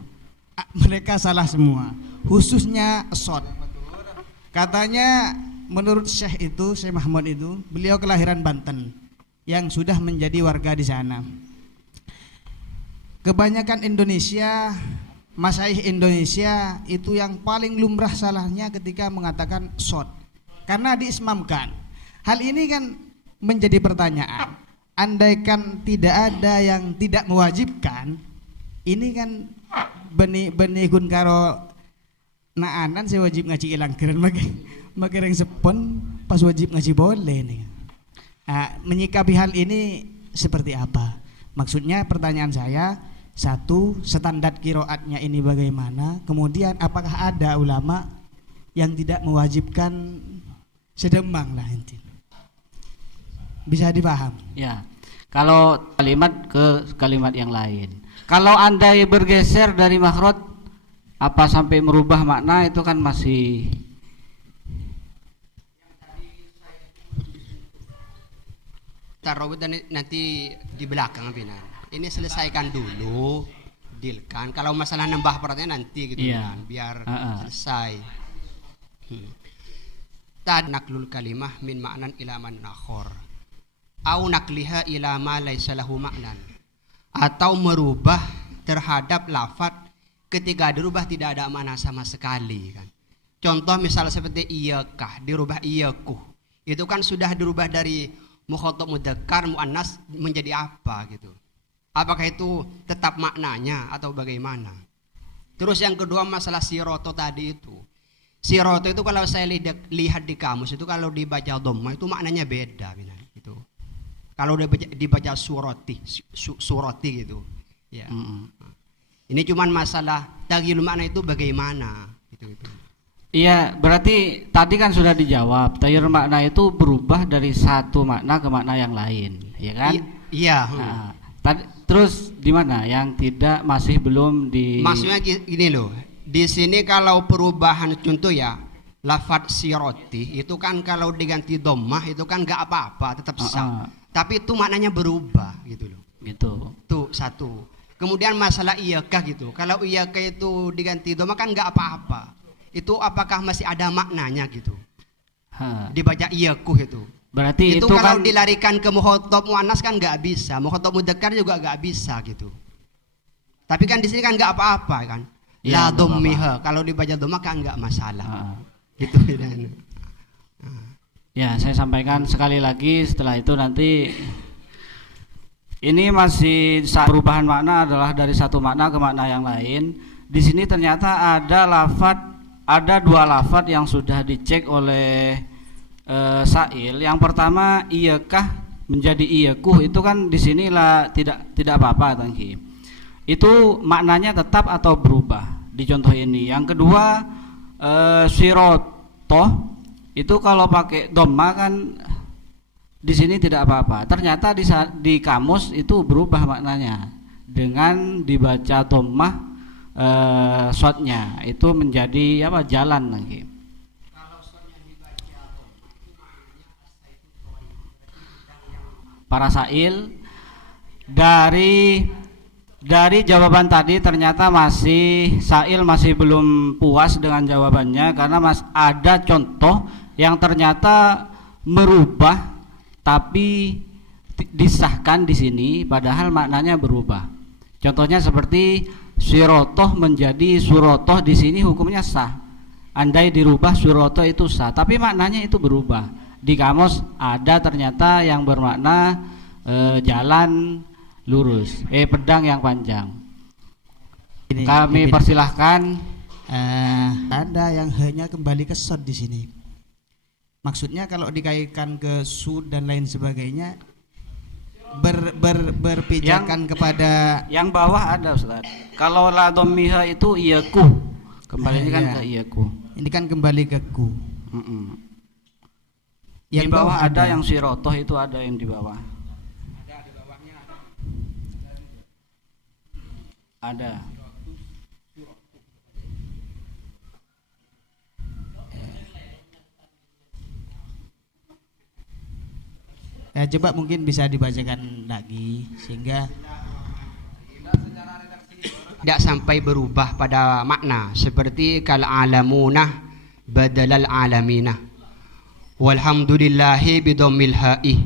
mereka salah semua, khususnya shot. Katanya menurut Syekh Mahmud itu, beliau kelahiran Banten yang sudah menjadi warga di sana. Kebanyakan Indonesia, masyayikh Indonesia itu yang paling lumrah salahnya ketika mengatakan shot karena diismamkan. Hal ini kan menjadi pertanyaan. Andaikan tidak ada yang tidak mewajibkan, ini kan benih karo naanan saya wajib ngaji ilang keren magereng sepon pas wajib ngaji boleh nih. Menyikapi hal ini seperti apa? Maksudnya pertanyaan saya, satu, standar kiroatnya ini bagaimana? Kemudian apakah ada ulama yang tidak mewajibkan sedemang lah inti? Bisa dipaham? Ya. Kalau kalimat ke kalimat yang lain. Kalau andai bergeser dari makhraj apa sampai merubah makna itu kan masih taruh nanti di belakang Binan. Ini selesaikan dulu, dealkan. Kalau masalah nambah pertanyaan nanti gitu kan, biar selesai. Tad naklul kalimah min ma'nan ila man akhar. Au nakliha ila ma laisa lahu ma'nan. Atau merubah terhadap lafaz ketika dirubah tidak ada makna sama sekali kan. Contoh misal seperti iyakah dirubah iyakuh. Itu kan sudah dirubah dari mukhatab mudzakkar muannas menjadi apa gitu. Apakah itu tetap maknanya atau bagaimana? Terus yang kedua masalah siroto tadi itu. Siroto itu kalau saya lihat di kamus itu kalau dibaca dhammah itu maknanya beda gitu. Kalau dibaca surati gitu. Ya. Ini cuman masalah taghyirul makna itu bagaimana gitu. Iya, berarti tadi kan sudah dijawab. Taghyir makna itu berubah dari satu makna ke makna yang lain, ya kan? Iya. Nah, terus di mana yang tidak masih belum di? Maksudnya gini loh. Di sini kalau perubahan contoh ya, lafadz siroti itu kan kalau diganti dhammah itu kan nggak apa-apa, tetap sah. Tapi itu maknanya berubah gitu loh. Gitu. Tuh satu. Kemudian masalah iyakah gitu. Kalau iyakah itu diganti dhammah kan nggak apa-apa. Itu apakah masih ada maknanya gitu? Dibaca iyakuh itu. Berarti itu kalau kan dilarikan ke mukhatab muannas kan nggak bisa, mukhatab mudzakkar juga nggak bisa gitu. Tapi kan di sini kan nggak apa-apa kan. La dhammiha, kalau dibaca dhammah kan nggak masalah. Gitu bedanya. Ya, saya sampaikan sekali lagi, setelah itu nanti ini masih perubahan makna adalah dari satu makna ke makna yang lain. Di sini ternyata ada dua lafadz yang sudah dicek oleh Sa'il. Yang pertama iyakah menjadi iyakuh, itu kan di sini lah tidak apa-apa tangki. Itu maknanya tetap atau berubah di contoh ini. Yang kedua sirotoh itu kalau pakai dhamma kan di sini tidak apa-apa. Ternyata di kamus itu berubah maknanya dengan dibaca dhammah shotnya itu menjadi apa, jalan lagi. Para Sa'il dari jawaban tadi ternyata Sa'il masih belum puas dengan jawabannya karena ada contoh yang ternyata merubah tapi disahkan di sini padahal maknanya berubah. Contohnya seperti sirotoh menjadi surotoh, di sini hukumnya sah. Andai dirubah surotoh itu sah, tapi maknanya itu berubah. Di kamus ada ternyata yang bermakna jalan lurus, pedang yang panjang. Kami persilahkan. Ada yang hanya kembali ke sod di sini. Maksudnya kalau dikaitkan ke sud dan lain sebagainya berpijakan kepada yang bawah ada Ustaz. Kalau la dhammiha itu iyaku, kembalinya kan ke iyaku. Ini kan kembali ke ku. Yang di bawah ada yang sirotoh, itu ada yang di bawah. Ada di bawahnya ada. Coba mungkin bisa dibacakan lagi sehingga tidak sampai berubah pada makna seperti kal alamunah badalal alaminah walhamdulillahi bidammil ha'i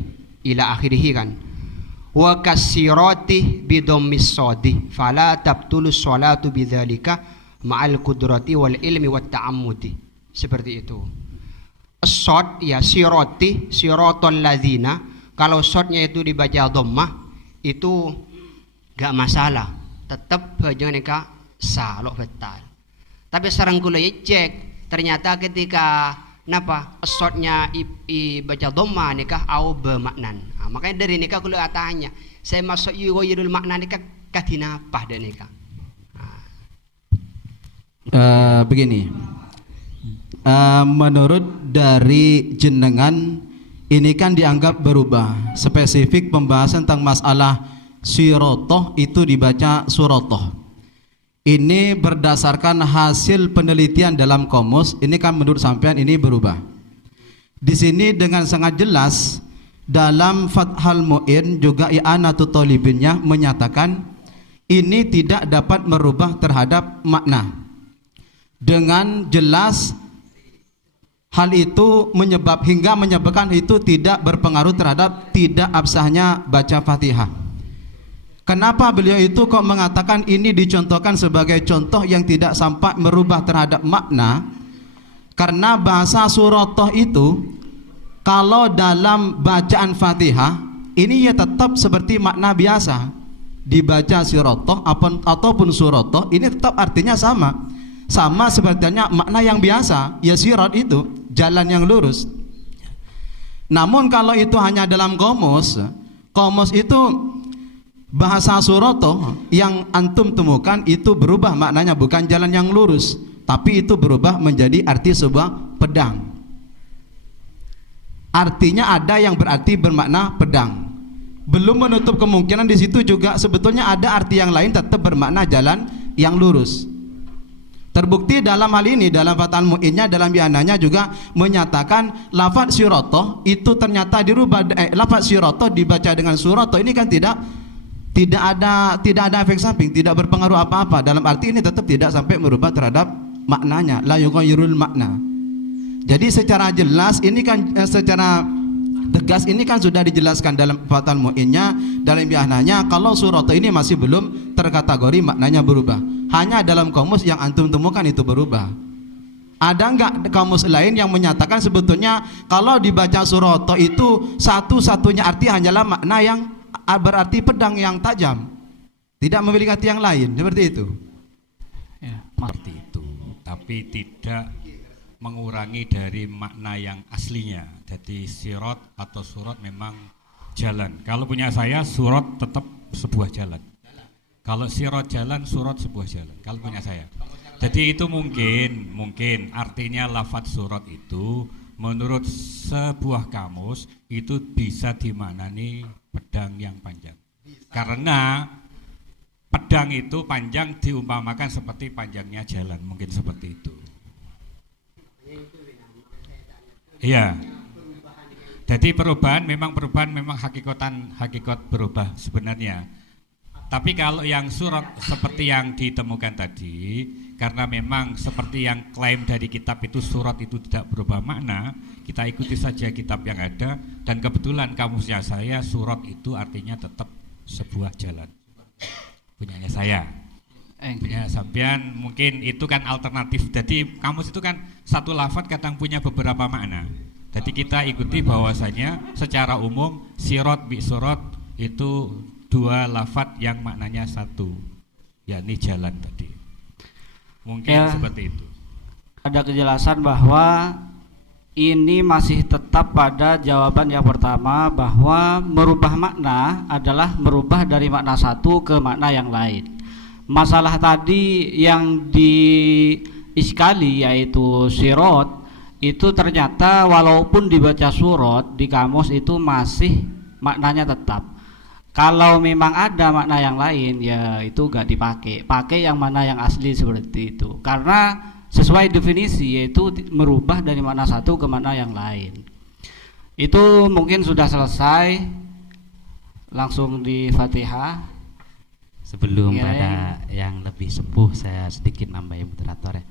ila akhirih kan wa kasirati bidammis sadi fala tabtulus salatu bidzalika ma'al qudrati wal ilmi wat ta'ammudi, seperti itu. As-sad ya sirati siratal ladzina, kalau shotnya itu dibaca dhammah itu gak masalah, tetap jangan ka salok betal. Tapi sarang kula cek ternyata ketika napa shotnya baca dhammah nikah au bermaknan. Makanya dari nikah kula tanya, saya masuk yurul makna nikah kadinapa dan nikah. Begini, menurut dari jenengan ini kan dianggap berubah. Spesifik pembahasan tentang masalah sirotoh itu dibaca surotoh. Ini berdasarkan hasil penelitian dalam komus. Ini kan menurut sampean ini berubah. Di sini dengan sangat jelas dalam Fathul Mu'in juga I'anatul Talibinnya menyatakan ini tidak dapat merubah terhadap makna. Dengan jelas hal itu menyebabkan itu tidak berpengaruh terhadap tidak absahnya baca Fatihah. Kenapa beliau itu kok mengatakan ini dicontohkan sebagai contoh yang tidak sampai merubah terhadap makna? Karena bahasa suratoh itu kalau dalam bacaan Fatihah ini ya tetap seperti makna biasa. Dibaca suratoh ataupun suratoh ini tetap artinya sama. Sama sepertinya makna yang biasa, ya sirat itu jalan yang lurus. Namun kalau itu hanya dalam komus itu bahasa suratoh yang antum temukan itu berubah maknanya, bukan jalan yang lurus tapi itu berubah menjadi arti sebuah pedang. Artinya ada yang berarti bermakna pedang. Belum menutup kemungkinan di situ juga sebetulnya ada arti yang lain tetap bermakna jalan yang lurus. Terbukti dalam hal ini dalam Fathul Mu'innya dalam biananya juga menyatakan lafaz sirata itu ternyata dirubah. Lafaz sirata dibaca dengan surata ini kan tidak ada efek samping, tidak berpengaruh apa-apa. Dalam arti ini tetap tidak sampai merubah terhadap maknanya, la yughayyirul makna. Jadi secara jelas ini kan secara tegas ini kan sudah dijelaskan dalam Fathul Mu'innya dalam biananya kalau surata ini masih belum terkategori maknanya berubah. Hanya dalam kamus yang antum temukan itu berubah. Ada enggak kamus lain yang menyatakan sebetulnya kalau dibaca surata itu satu-satunya arti hanyalah makna yang berarti pedang yang tajam, tidak memiliki arti yang lain, seperti itu? Ya, seperti itu, tapi tidak mengurangi dari makna yang aslinya. Jadi sirot atau surat memang jalan. Kalau punya saya surat tetap sebuah jalan. Kalau sirot jalan, surat sebuah jalan. Kalau punya saya. Jadi itu mungkin artinya lafadz surat itu menurut sebuah kamus itu bisa dimaknani pedang yang panjang. Karena pedang itu panjang diumpamakan seperti panjangnya jalan, mungkin seperti itu. Iya. Jadi perubahan memang hakikat berubah sebenarnya. Tapi kalau yang surat seperti yang ditemukan tadi, karena memang seperti yang klaim dari kitab itu surat itu tidak berubah makna, kita ikuti saja kitab yang ada. Dan kebetulan kamusnya saya surat itu artinya tetap sebuah jalan. Punyanya saya. Punya sampean mungkin itu kan alternatif. Jadi kamus itu kan satu lafaz kadang punya beberapa makna. Jadi kita ikuti bahwasanya secara umum sirat bi surat itu dua lafaz yang maknanya satu, yakni jalan tadi. Mungkin ya, seperti itu. Ada kejelasan bahwa ini masih tetap pada jawaban yang pertama, bahwa merubah makna adalah merubah dari makna satu ke makna yang lain. Masalah tadi yang diiskali yaitu sirot itu ternyata walaupun dibaca surat di kamus itu masih maknanya tetap. Kalau memang ada makna yang lain ya itu gak dipakai, pakai yang mana yang asli seperti itu. Karena sesuai definisi yaitu merubah dari makna satu ke makna yang lain. Itu mungkin sudah selesai. Langsung di Fatihah. Sebelum ada yang lebih sepuh saya sedikit nambahin moderator ya.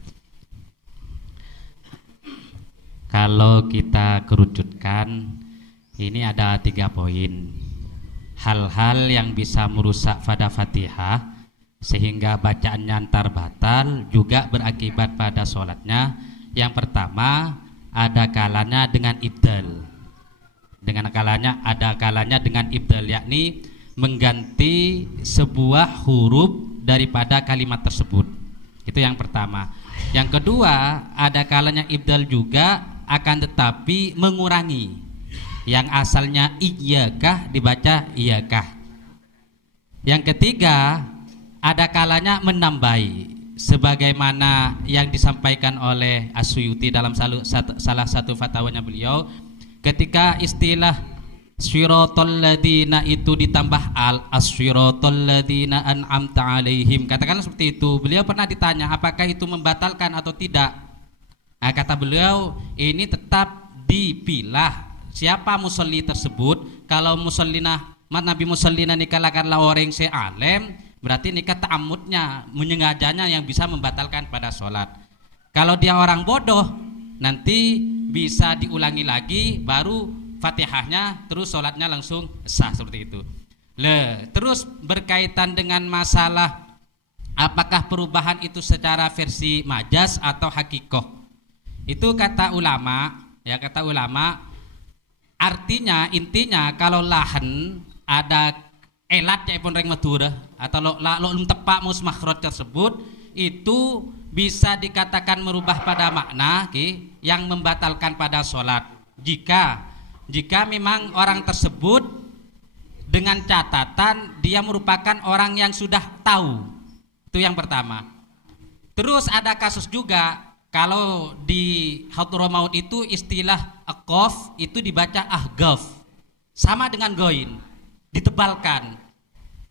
Kalau kita kerucutkan ini ada 3 poin. Hal-hal yang bisa merusak pada Fatihah sehingga bacaannya antar batal juga berakibat pada sholatnya. Yang pertama ada kalanya dengan ibdal. Ada kalanya dengan ibdal, yakni mengganti sebuah huruf daripada kalimat tersebut. Itu yang pertama. Yang kedua ada kalanya ibdal juga akan tetapi mengurangi. Yang asalnya iyakah dibaca iyakah. Yang ketiga ada kalanya menambahi, sebagaimana yang disampaikan oleh As-Suyuti dalam salah satu fatwanya beliau, ketika istilah syiratal ladzina itu ditambah as-syiratal ladzina an'amta alaihim, katakanlah seperti itu. Beliau pernah ditanya apakah itu membatalkan atau tidak. Nah, kata beliau ini tetap dipilah siapa musolli tersebut. Kalau musallina Nabi musallina nikalakanlah orang se'alem, berarti nikah ta'amudnya, menyengajanya yang bisa membatalkan pada sholat. Kalau dia orang bodoh, nanti bisa diulangi lagi, baru Fatihahnya, terus sholatnya langsung sah seperti itu. Terus berkaitan dengan masalah apakah perubahan itu secara versi majas atau hakikoh, itu kata ulama, artinya intinya kalau lahan ada elat ya pun reng madura atau lo tepak mus makhraj tersebut itu bisa dikatakan merubah pada makna yang membatalkan pada sholat jika memang orang tersebut dengan catatan dia merupakan orang yang sudah tahu. Itu yang pertama. Terus ada kasus juga kalau di Hadramaut itu istilah aqaf itu dibaca ahgaf, sama dengan goin, ditebalkan.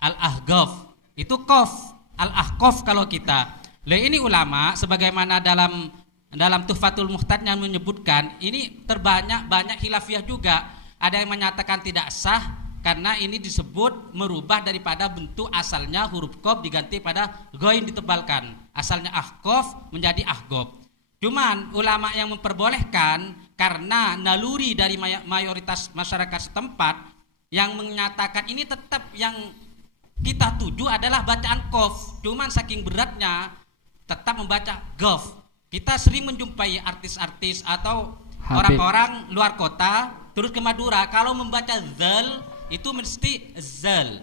Al-ahgaf itu qaf, al-ahqaf kalau kita. Lah ini ulama sebagaimana dalam Tuhfatul Muhtadnya menyebutkan, ini banyak khilafiyah juga. Ada yang menyatakan tidak sah karena ini disebut merubah daripada bentuk asalnya huruf qaf diganti pada ghain ditebalkan. Asalnya ahqaf menjadi ahqaf. Cuman ulama yang memperbolehkan karena naluri dari mayoritas masyarakat setempat yang menyatakan ini tetap yang kita tuju adalah bacaan qaf. Cuman saking beratnya tetap membaca qaf. Kita sering menjumpai artis-artis atau orang-orang luar kota terus ke Madura kalau membaca zal itu mesti zal,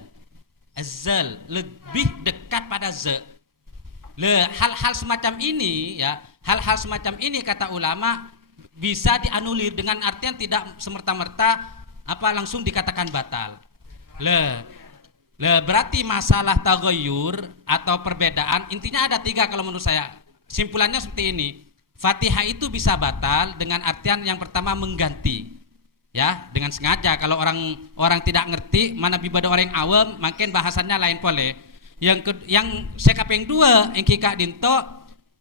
lebih dekat pada z. Hal-hal semacam ini ya, hal-hal semacam ini kata ulama bisa dianulir dengan artian tidak semerta-merta langsung dikatakan batal. Berarti masalah taghayyur atau perbedaan intinya ada 3 kalau menurut saya. Simpulannya seperti ini. Fatihah itu bisa batal dengan artian yang pertama mengganti. Ya, dengan sengaja kalau orang tidak ngerti mana bibada orang yang awam, makin bahasannya lain pole. Yang sekapeng 2 yang kika dinto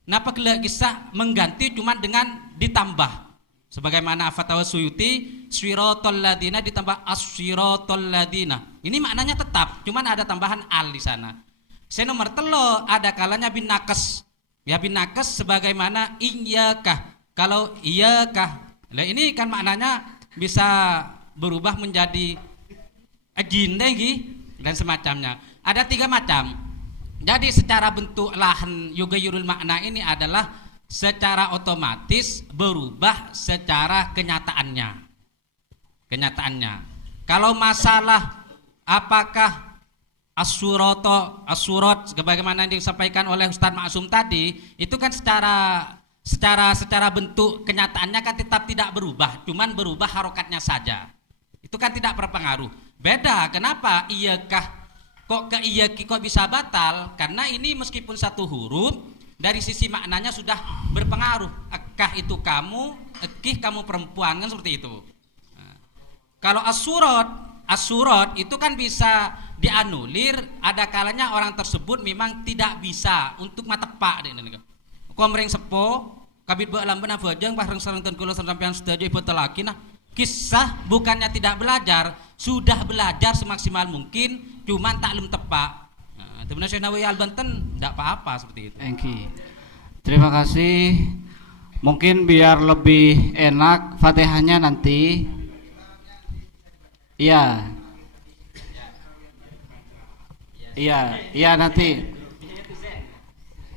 napa kisah mengganti cuman dengan ditambah. Sebagaimana Fatwa Suyuti, siratal ladina ditambah as-siratal ladina. Ini maknanya tetap, cuman ada tambahan al di sana. Nomor 3 ada kalanya bin nakes. Ya bin nakes sebagaimana iyyakah. Kalau iyakah. Lah ini kan maknanya bisa berubah menjadi ajindegi dan semacamnya. Ada 3 macam. Jadi secara bentuk lahan yughayyirul makna ini adalah secara otomatis berubah secara kenyataannya. Kalau masalah apakah as-surat sebagaimana yang disampaikan oleh Ustaz Maksum tadi, itu kan secara bentuk kenyataannya kan tetap tidak berubah, cuman berubah harokatnya saja. Itu kan tidak berpengaruh. Beda, kenapa iyakah kok bisa batal? Karena ini meskipun satu huruf dari sisi maknanya sudah berpengaruh. Ekah itu kamu, ekih kamu perempuan, kan seperti itu. Nah, kalau as-surat itu kan bisa dianulir, ada kalanya orang tersebut memang tidak bisa untuk matepak. Komreng sepo kabit ba'lam benar fajang bareng sareng ten kula sampeyan sedaya ibu telaki. Nah, kisah bukannya tidak belajar, sudah belajar semaksimal mungkin, cuman taklum tepak. Nah, Ibnu Syekh Nawawi Al-Banten enggak apa-apa seperti itu. Terima kasih. Mungkin biar lebih enak Fatihahnya nanti. Iya nanti.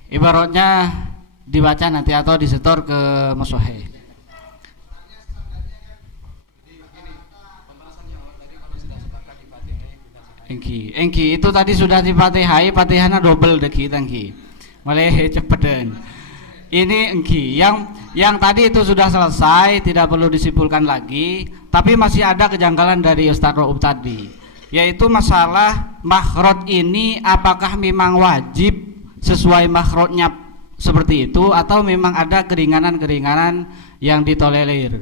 Ibaratnya dibaca nanti atau disetor ke Masohe. Engki itu tadi sudah dipatihai, patihana double deki tangki. Mulai cepetan. Ini engki yang tadi itu sudah selesai, tidak perlu disimpulkan lagi, tapi masih ada kejanggalan dari Ustaz Roub tadi, yaitu masalah makhraj ini apakah memang wajib sesuai makhrajnya seperti itu atau memang ada keringanan-keringanan yang ditolerir.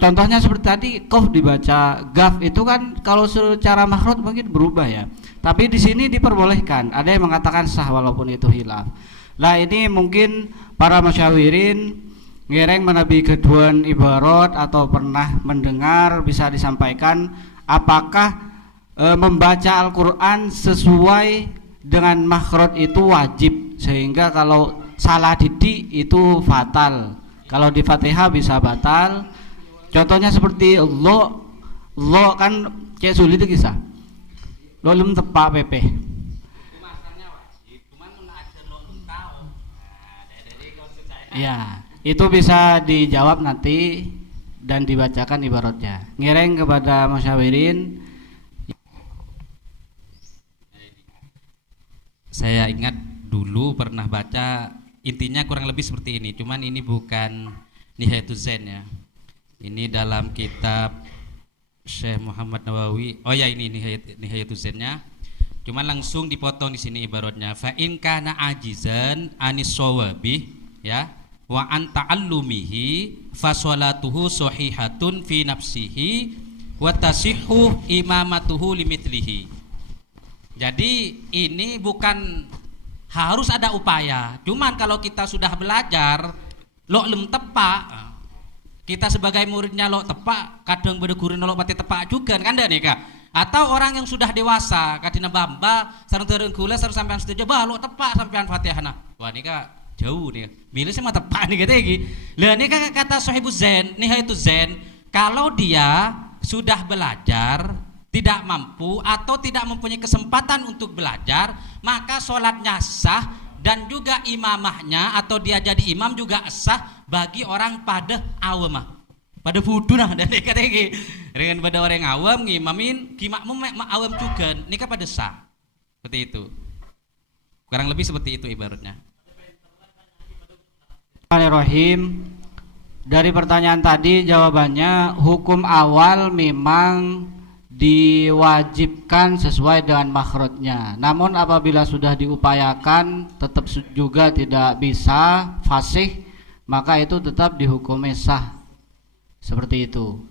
Contohnya seperti tadi qaf dibaca gaf itu kan kalau secara makhraj mungkin berubah ya. Tapi di sini diperbolehkan. Ada yang mengatakan sah walaupun itu hilaf. Lah ini mungkin para masyawirin ngereng menabi keduan ibarat atau pernah mendengar bisa disampaikan apakah membaca Al-Qur'an sesuai dengan makhraj itu wajib sehingga kalau salah didik itu fatal. Kalau di Fatihah bisa batal. Contohnya seperti lo kan kayak sulit itu kisah. Lo belum tepak PP. Ya, itu bisa dijawab nanti dan dibacakan ibaratnya. Ngereng kepada musyawirin. Saya ingat dulu pernah baca, intinya kurang lebih seperti ini, cuman ini bukan Nihayatuz Zain ya. Ini dalam kitab Syekh Muhammad Nawawi. Oh ya, ini Nihayatuz Zainnya. Cuman langsung dipotong di sini ibaratnya. Fa in kana ajizan anis shawabi ya wa an ta'allumihi fa sholatuhu shahihatun fi nafsihi wa tasihhu imamatuhu limithlihi. Jadi ini bukan harus ada upaya. Cuman kalau kita sudah belajar lo lem tepak, kita sebagai muridnya lo tepak, kadang beda guru lo pati tepak juga kan dah nih Kak. Atau orang yang sudah dewasa kadina bamba sareng teureun kula sareng sampean setuju bah lo tepak sampean Fatihahna. Wah nih Kak jauh nih. Milih sama tepak nih kata iki. Lah nih kata Sahibuz Zain, nih itu Zain, kalau dia sudah belajar tidak mampu atau tidak mempunyai kesempatan untuk belajar, maka sholatnya sah dan juga imamahnya atau dia jadi imam juga sah bagi orang pada awam, pada fudu nah dan kata iki. Dengan pada orang awam ngimamin ki makmum awam juga nikah pada sah. Seperti itu. Kurang lebih seperti itu ibaratnya. Bismillahirrahmanirrahim. Dari pertanyaan tadi jawabannya hukum awal memang diwajibkan sesuai dengan makhrajnya. Namun apabila sudah diupayakan tetap juga tidak bisa fasih, maka itu tetap dihukumi sah. Seperti itu.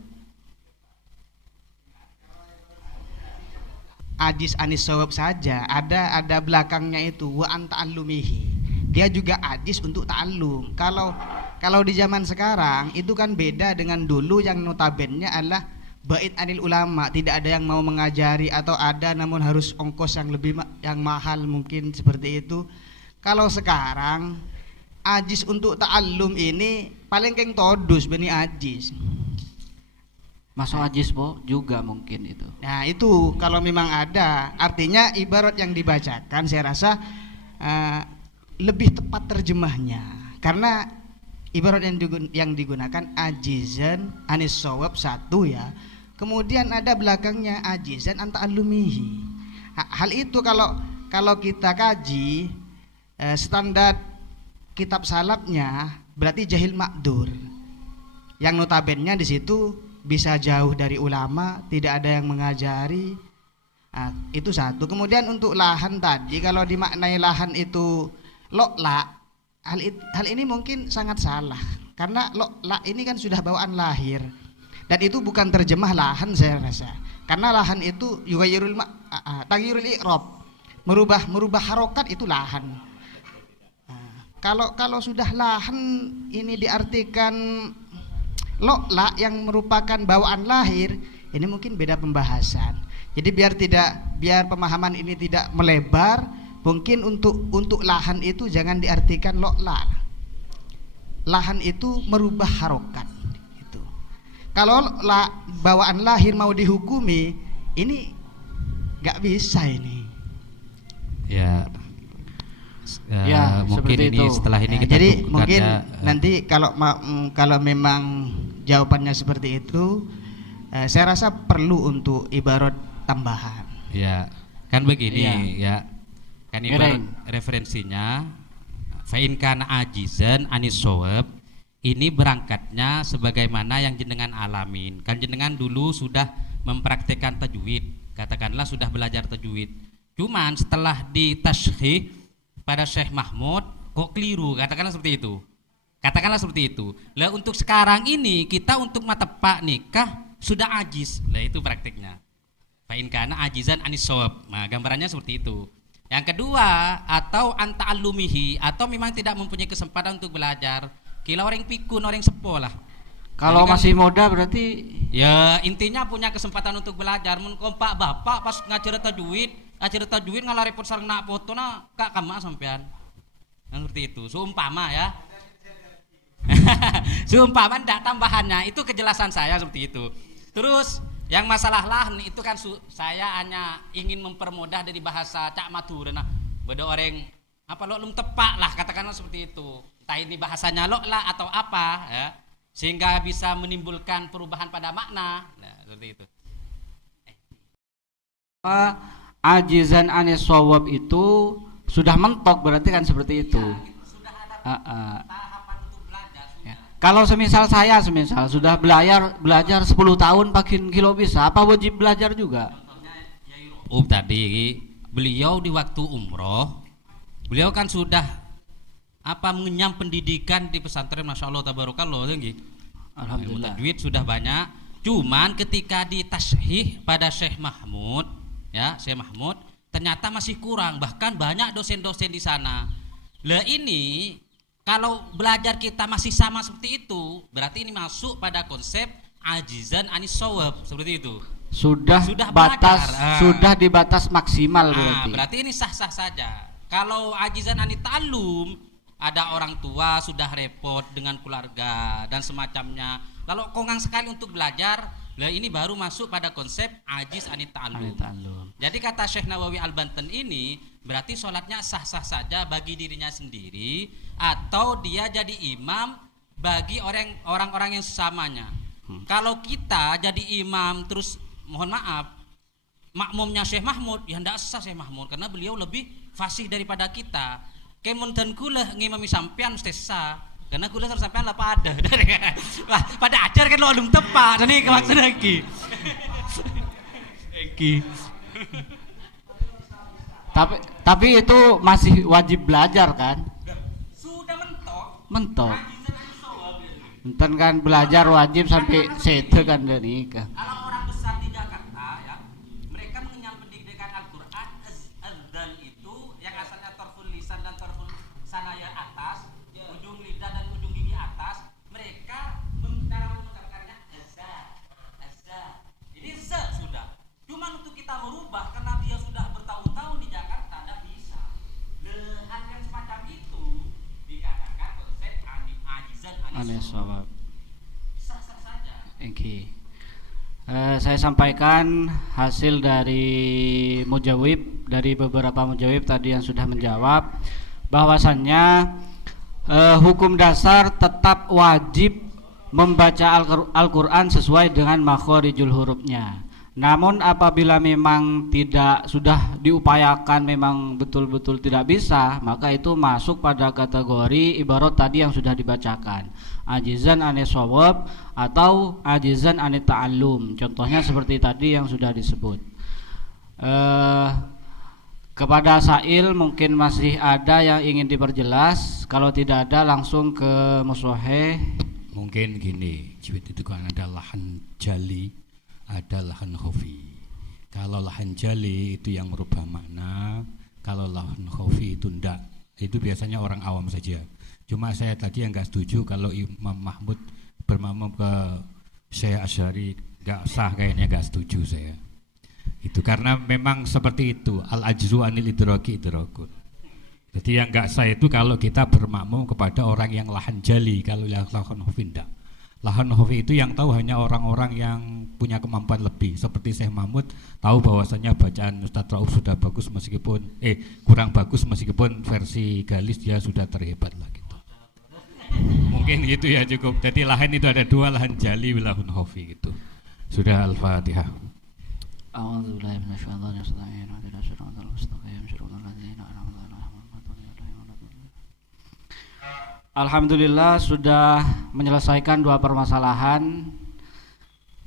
Ajiz anis shawab saja ada belakangnya itu wa an ta'allumihi. Dia juga ajiz untuk ta'allum. Kalau di zaman sekarang itu kan beda dengan dulu yang notabennya adalah bait anil ulama, tidak ada yang mau mengajari atau ada namun harus ongkos yang lebih yang mahal mungkin seperti itu. Kalau sekarang ajiz untuk ta'allum ini paling keng todus beni ajiz. Masuk ajiz po juga mungkin itu. Nah itu kalau memang ada, artinya ibarat yang dibacakan saya rasa lebih tepat terjemahnya karena ibarat yang digunakan ajizan anis shawab satu ya. Kemudian ada belakangnya ajizan an ta'allumihi. Hal itu kalau kita kaji standar kitab salafnya berarti jahil makdur. Yang notabennya di situ bisa jauh dari ulama, tidak ada yang mengajari. Nah, itu satu. Kemudian untuk lahan tadi kalau dimaknai lahan itu lokla, hal ini mungkin sangat salah karena lokla ini kan sudah bawaan lahir. Dan itu bukan terjemah lahan saya rasa. Karena lahan itu yughayyirul taghyirul i'rab. Merubah harokat itu lahan. Kalau sudah lahan ini diartikan lokla yang merupakan bawaan lahir, ini mungkin beda pembahasan. Jadi biar pemahaman ini tidak melebar, mungkin untuk lahan itu jangan diartikan lokla. Lahan itu merubah harokat. Kalau bawaan lahir mau dihukumi, ini nggak bisa ini. Ya mungkin ini itu. Setelah ini kita jadi mungkin nanti kalau memang jawabannya seperti itu, saya rasa perlu untuk ibarat tambahan. Ya kan begini ya kan ibarat referensinya fa in kana ajizan anis shawab. Ini berangkatnya sebagaimana yang jenengan alamin. Kan jenengan dulu sudah mempraktekkan tajwid, katakanlah sudah belajar tajwid. Cuman setelah ditashkhih pada Syekh Mahmud kok keliru, katakanlah seperti itu. Katakanlah seperti itu. Lah untuk sekarang ini kita untuk matepak nikah sudah ajiz. Lah itu prakteknya. Fa in kana ajizan anis shawab. Nah, gambarannya seperti itu. Yang kedua, atau anta alumihi, atau memang tidak mempunyai kesempatan untuk belajar. Kila orang pikun, orang sepolah. Kalau masih muda berarti ya intinya punya kesempatan untuk belajar. Mun kompak bapak pas ngajar tajwid ngalah repot sareng nak fotona kak kama sampean. Yang seperti itu. Seumpama ya. Seumpama ndak tambahannya, itu kejelasan saya seperti itu. Terus yang masalah lahan itu kan saya hanya ingin mempermudah dari bahasa Cak Matur. Nah, beda orang apa lo tepak lah katakanlah seperti itu. Entah ini bahasanya lo lah atau apa ya, sehingga bisa menimbulkan perubahan pada makna. Nah, seperti itu. Ajizan anis shawab itu sudah mentok berarti kan seperti itu. Sudah ada tahapan untuk belajar. Ya. Kalau semisal sudah belajar 10 tahun makin kilo bisa, apa wajib belajar juga? Tadi beliau di waktu umroh, beliau kan sudah mengenyam pendidikan di pesantren, masya Allah tabarakallah, alhamdulillah, duit sudah banyak. Cuman ketika ditashih pada Syekh Mahmud, ya Syekh Mahmud, ternyata masih kurang, bahkan banyak dosen-dosen di sana. Lah ini kalau belajar kita masih sama seperti itu, berarti ini masuk pada konsep ajizan anis shawab, seperti itu. Sudah batas, belajar. sudah di batas maksimal berarti. Berarti ini sah-sah saja. Kalau ajizan anit ta'allum, ada orang tua sudah repot dengan keluarga dan semacamnya. Lalu kongang sekali untuk belajar, lah ini baru masuk pada konsep ajiz anit ta'allum. Jadi kata Syekh Nawawi Al-Banten ini berarti sholatnya sah-sah saja bagi dirinya sendiri, atau dia jadi imam bagi orang-orang yang sesamanya. Kalau kita jadi imam terus, mohon maaf, makmumnya Syekh Mahmud, ya tidak sah Syekh Mahmud, karena beliau lebih fasih daripada kita. Kemun dan kula ngimami sampean mesti sah, karena kula sampean lah pada. Wah, pada ajar kan lo alum tepat. Ini maksud lagi. Tapi itu masih wajib belajar kan? Sudah Mentok. Enten kan belajar wajib sampai sete kan dan nikah. Kalau orang besar di Jakarta ya, mereka mengenyam pendidikan Al-Quran, azan itu yang asalnya torful lisan dan torful sanaya atas, ujung lidah dan ujung gigi atas, mereka cara mengucapkannya azan. Ini z sudah. Cuma untuk kita merubah karena dia sudah bertahun-tahun di Jakarta, tidak bisa. Hal yang semacam itu dikatakan konsep ajizan anis shawab. Sah-sah saja. Saya sampaikan hasil dari mujawib, dari beberapa mujawib tadi yang sudah menjawab, bahwasannya hukum dasar tetap wajib membaca Al-Quran sesuai dengan makhorijul hurufnya. Namun apabila memang tidak, sudah diupayakan memang betul-betul tidak bisa, maka itu masuk pada kategori ibarat tadi yang sudah dibacakan, ajizan anis shawab atau ajizan anit ta'allum. Contohnya seperti tadi yang sudah disebut. Kepada Sail mungkin masih ada yang ingin diperjelas. Kalau tidak ada langsung ke Musohe. Mungkin gini, jwit itu kan ada lahan jali, ada lahan khafi. Kalau lahan jali itu yang merubah makna, kalau lahan khafi itu enggak. Itu biasanya orang awam saja. Cuma saya tadi yang enggak setuju kalau Imam Mahmud bermakmum ke Syekh Asy'ari, enggak sah, kayaknya enggak setuju saya. Itu karena memang seperti itu, al-ajzu anil idraki idrakun. Jadi yang enggak sah itu kalau kita bermakmum kepada orang yang lahan jali, kalau yang lahan khafi enggak. Lahan khafi itu yang tahu hanya orang-orang yang punya kemampuan lebih. Seperti Syekh Mahmud tahu bahwasanya bacaan Ustadz Rauf sudah bagus meskipun kurang bagus, meskipun versi Galis dia sudah terhebat lah gitu. Mungkin gitu ya cukup. Jadi lahan itu ada dua, lahan jali, lahan khafi gitu. Sudah. Al-Fatihah. A'udzubillahi minasyaitonir rajim. Shiratal mustaqim, shiratal ladzina an'amta 'alaihim. Alhamdulillah sudah menyelesaikan dua permasalahan.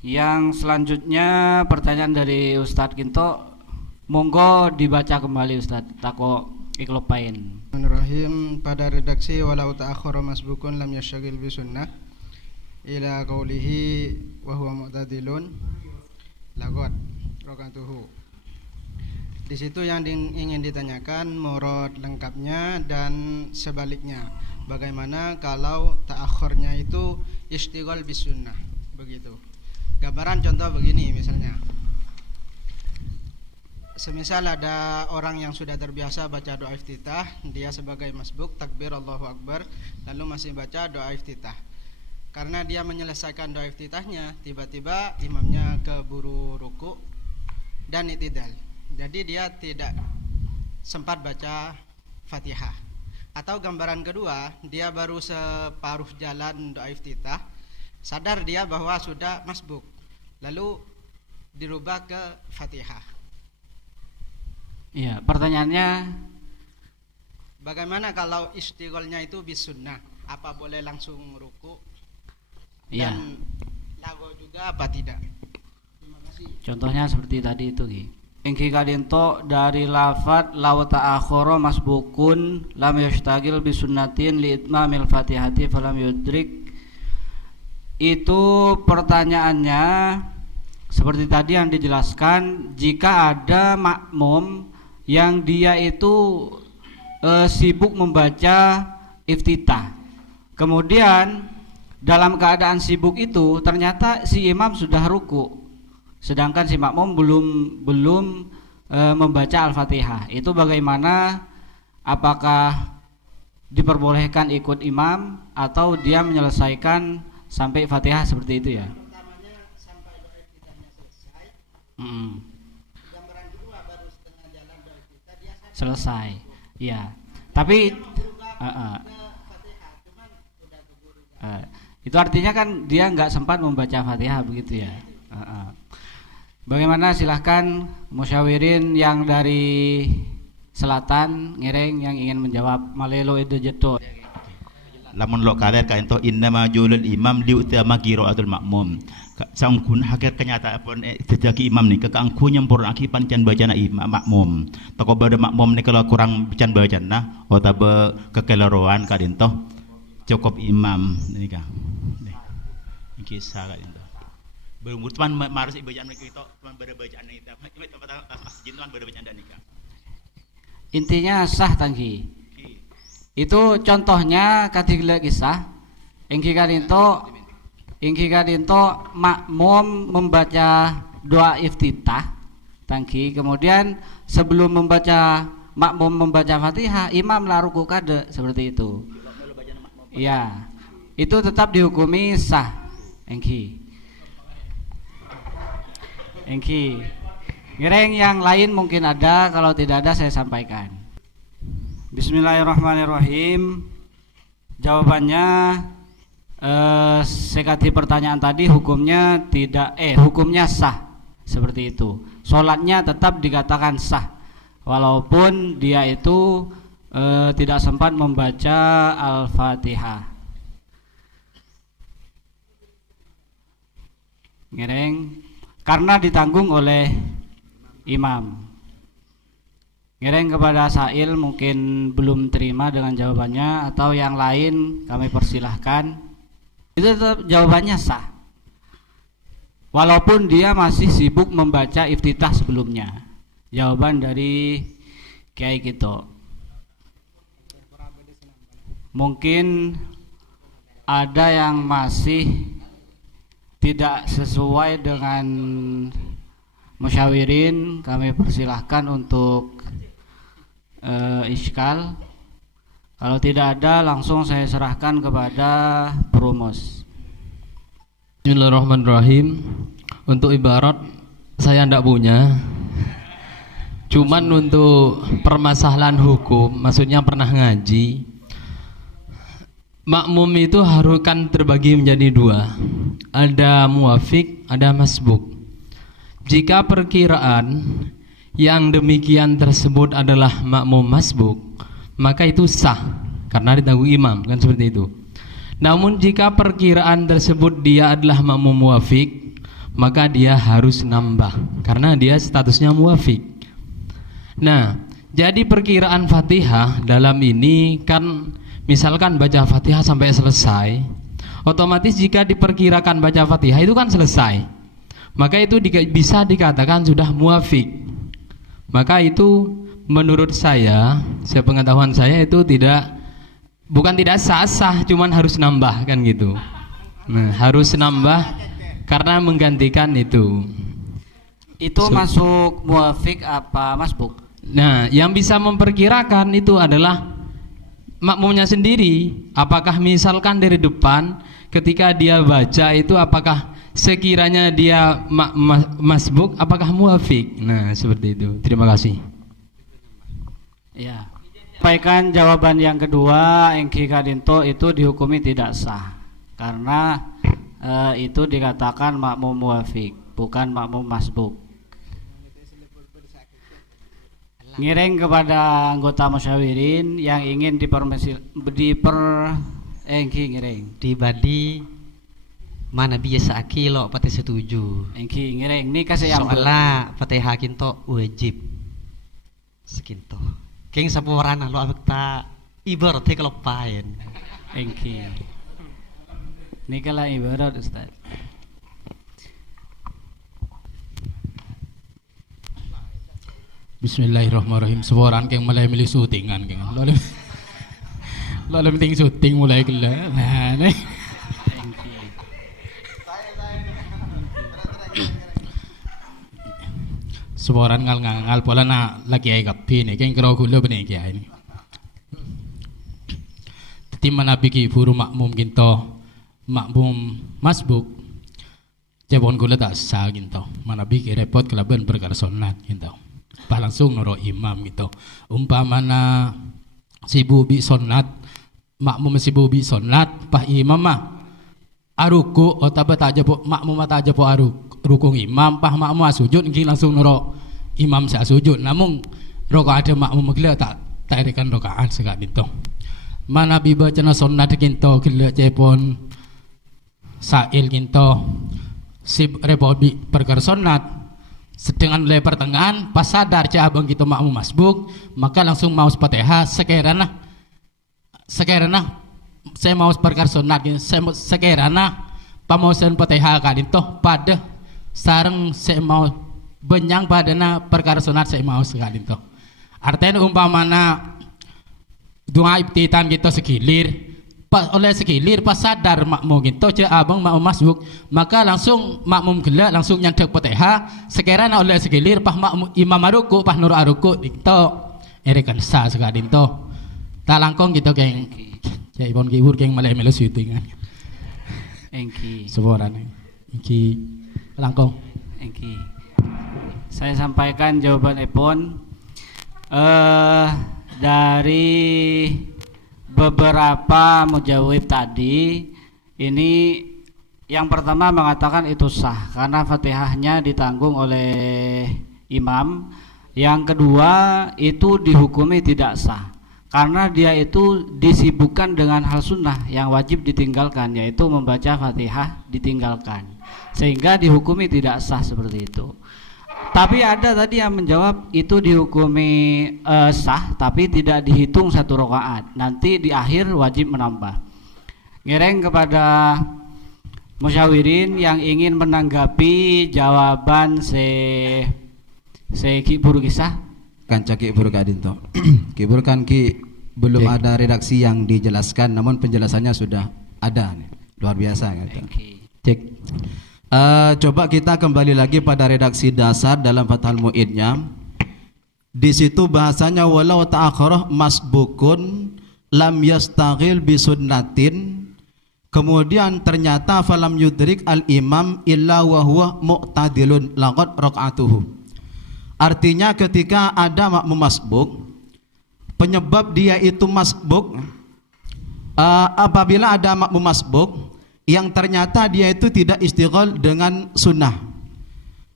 Yang selanjutnya pertanyaan dari Ustadz Kinto, monggo dibaca kembali Ustadz, tako iklopain. Bismillahirrahmanirrahim. Pada redaksi walau ta'akhkhara masbukun lam yashghil bi sunnah ila qaulihi wa huwa mu'tadilun lagot rokatuhu. Di situ yang ingin ditanyakan murad lengkapnya dan sebaliknya. Bagaimana kalau ta'akhurnya itu istighal bis sunnah, begitu. Gambaran contoh begini misalnya. Semisal ada orang yang sudah terbiasa baca doa iftitah, dia sebagai masbuk takbir Allahu Akbar, lalu masih baca doa iftitah. Karena dia menyelesaikan doa iftitahnya, tiba-tiba imamnya keburu ruku dan i'tidal. Jadi dia tidak sempat baca Fatihah. Atau gambaran kedua, dia baru separuh jalan doa iftitah, sadar dia bahwa sudah masbuk, lalu dirubah ke Fatihah. Iya, pertanyaannya bagaimana kalau istigholnya itu bis sunnah? Apa boleh langsung ruku? Iya. Dan lago juga apa tidak? Terima kasih. Contohnya seperti tadi itu, Ki. Engki kadinto dari lafad law ta'akhara masbukun lam yashtagil bi sunnatin li itmamil fatihati falam yudrik. Itu pertanyaannya seperti tadi yang dijelaskan, jika ada makmum yang dia itu sibuk membaca iftitah, kemudian dalam keadaan sibuk itu ternyata si imam sudah ruku, sedangkan si makmum belum membaca Al-Fatihah. Itu bagaimana? Apakah diperbolehkan ikut imam atau dia menyelesaikan sampai Fatihah seperti itu ya? Pertamanya sampai doa iftitahnya selesai. Gambaran kedua baru setengah jalan doa iftitah dia Selesai. Iya. Tapi itu artinya kan dia nggak sempat membaca Fatihah begitu ya. Bagaimana, silahkan musyawirin yang dari selatan ngereng yang ingin menjawab. Malelo itu jeto. Lamun lo kaler kain to inna majulul imam liutama qiraatul makmum. Sangkun hakir kenyataan pun terjadi imam nih kakangku nyampur aki pancan bacana imam makmum. Toko pada makmum nih kalau kurang pancan bacana, otabe kekelaruan kadin to cukup imam nih kah. Kisah kadin to. Belum teman marus bacaan mereka itu teman pada bacaan itu. Masjid teman pada bacaan nikah. Intinya sah tangki. Itu contohnya katigila kisah ingki kadinto makmum membaca doa iftitah tangki, kemudian sebelum makmum membaca Fatihah, imam la ruku kade seperti itu. Iya. Itu tetap dihukumi sah engki. Ngereng yang lain mungkin ada, kalau tidak ada saya sampaikan. Bismillahirrahmanirrahim. Jawabannya sekati pertanyaan tadi hukumnya hukumnya sah seperti itu. Sholatnya tetap dikatakan sah walaupun dia itu tidak sempat membaca Al-Fatihah. Ngereng karena ditanggung oleh imam. Ngereng kepada Sail mungkin belum terima dengan jawabannya, atau yang lain kami persilahkan. Itu tetap jawabannya sah walaupun dia masih sibuk membaca iftitah sebelumnya. Jawaban dari Kiai Kito. Mungkin ada yang masih tidak sesuai dengan musyawirin, kami persilahkan untuk iskal. Kalau tidak ada, langsung saya serahkan kepada perumus. Bismillahirrahmanirrahim. Untuk ibarat saya tidak punya, cuman untuk permasalahan hukum, maksudnya pernah ngaji. Makmum itu harus kan terbagi menjadi dua, ada muwafiq, ada masbuk. Jika perkiraan yang demikian tersebut adalah makmum masbuk, maka itu sah karena ditanggung imam, kan seperti itu. Namun jika perkiraan tersebut dia adalah makmum muwafiq, maka dia harus nambah karena dia statusnya muwafiq. Nah, jadi perkiraan Fatihah dalam ini kan misalkan baca Fatihah sampai selesai, otomatis jika diperkirakan baca Fatihah itu kan selesai, maka itu bisa dikatakan sudah muwafiq. Maka itu menurut saya, sepengetahuan saya itu bukan tidak sah, cuman harus nambah kan gitu. Nah, harus nambah karena menggantikan itu. Itu masuk muwafiq apa masbuk? Nah, yang bisa memperkirakan itu adalah makmumnya sendiri. Apakah misalkan dari depan ketika dia baca itu apakah sekiranya dia masbuk, apakah muwafiq? Nah, seperti itu. Terima kasih. Ya. Sampaikan jawaban yang kedua, Engki Kadinto itu dihukumi tidak sah karena itu dikatakan makmum muwafiq, bukan makmum masbuk. Ngiring kepada anggota musyawirin yang ingin ngiring dibadi Mana biasa akilo pati setuju. Engki ngereng ni kasih yang Soalnya Fatihah kinto wajib. Sekinto. Keng saporana lo abek ta ibaratnya kelopain. engki. Ni kala ibarat Ustaz. Bismillahirrahmanirrahim. Seorang yang mulai milih syutingan keng. Lalu penting syuting mulai gila. Nah, nih. Seorang ngal pola na lagi ay kapi nih. Keng kero kulo benih kaya ini. Tadi mana biki puru makmum ginto makmum masbuk. Jabon kulo tak sah ginto. Mana biki repot kelaban perkara sunat ginto. Pas langsung noro imam gitu. Umpamana si bubi sunat, makmum si bubi sunat, pas imam mah aruku otaba taja po makmum taja po rukung imam, pas makmum sujud ngi langsung noro imam sa sujud. Namun rokaat ada makmum gila tak tarikan rokaat sekak gitu. Mana biba cina sunat kinto gila cepon sail kinto si repot bi perkara sunat. Sedangkan mulai pertengahan pas sadar abang gitu makmum masbuk, maka langsung mau Fatihah sekerana saya mau perkara sunat gitu, sekerana pamausan Fatihah kadin toh pada sareng saya mau benyang padana perkara sunat saya mau sekadin toh. Artinya umpamana doa ibtitan gitu sekilir pas oleh sekilir pas sadar makmum gitu abang makmum masbuk, maka langsung makmum gila langsung nyandak Fatihah sekiranya oleh sekilir pas makmum imam aruku pas nur aruku itu erekan sah sekadin to tak langkong gitu geng ya ibon kibur geng malah melu syutingan engki seborane engki langkong engki saya sampaikan jawaban Epon dari beberapa mujawib tadi ini yang pertama mengatakan itu sah karena Fatihahnya ditanggung oleh imam. Yang kedua itu dihukumi tidak sah karena dia itu disibukkan dengan hal sunnah yang wajib ditinggalkan, yaitu membaca Fatihah ditinggalkan, sehingga dihukumi tidak sah seperti itu. Tapi ada tadi yang menjawab itu dihukumi sah tapi tidak dihitung satu rakaat. Nanti di akhir wajib menambah. Ngereng kepada musyawirin yang ingin menanggapi jawaban Kibur kisah. Kanca Kibur kadinto. Kibur kan ki belum ada redaksi yang dijelaskan, namun penjelasannya sudah ada. Luar biasa gitu. Cek. Coba kita kembali lagi pada redaksi dasar dalam Fathul Mu'idnya. Di situ bahasanya walau ta'akhirah masbukun lam yastaghil bisunnatin. Kemudian ternyata falam yudrik al imam illa wa huwa mu'tadilun laqad raq'atuhu. Artinya ketika ada makmum masbuk, penyebab dia itu masbuk, apabila ada makmum masbuk yang ternyata dia itu tidak istighol dengan sunnah,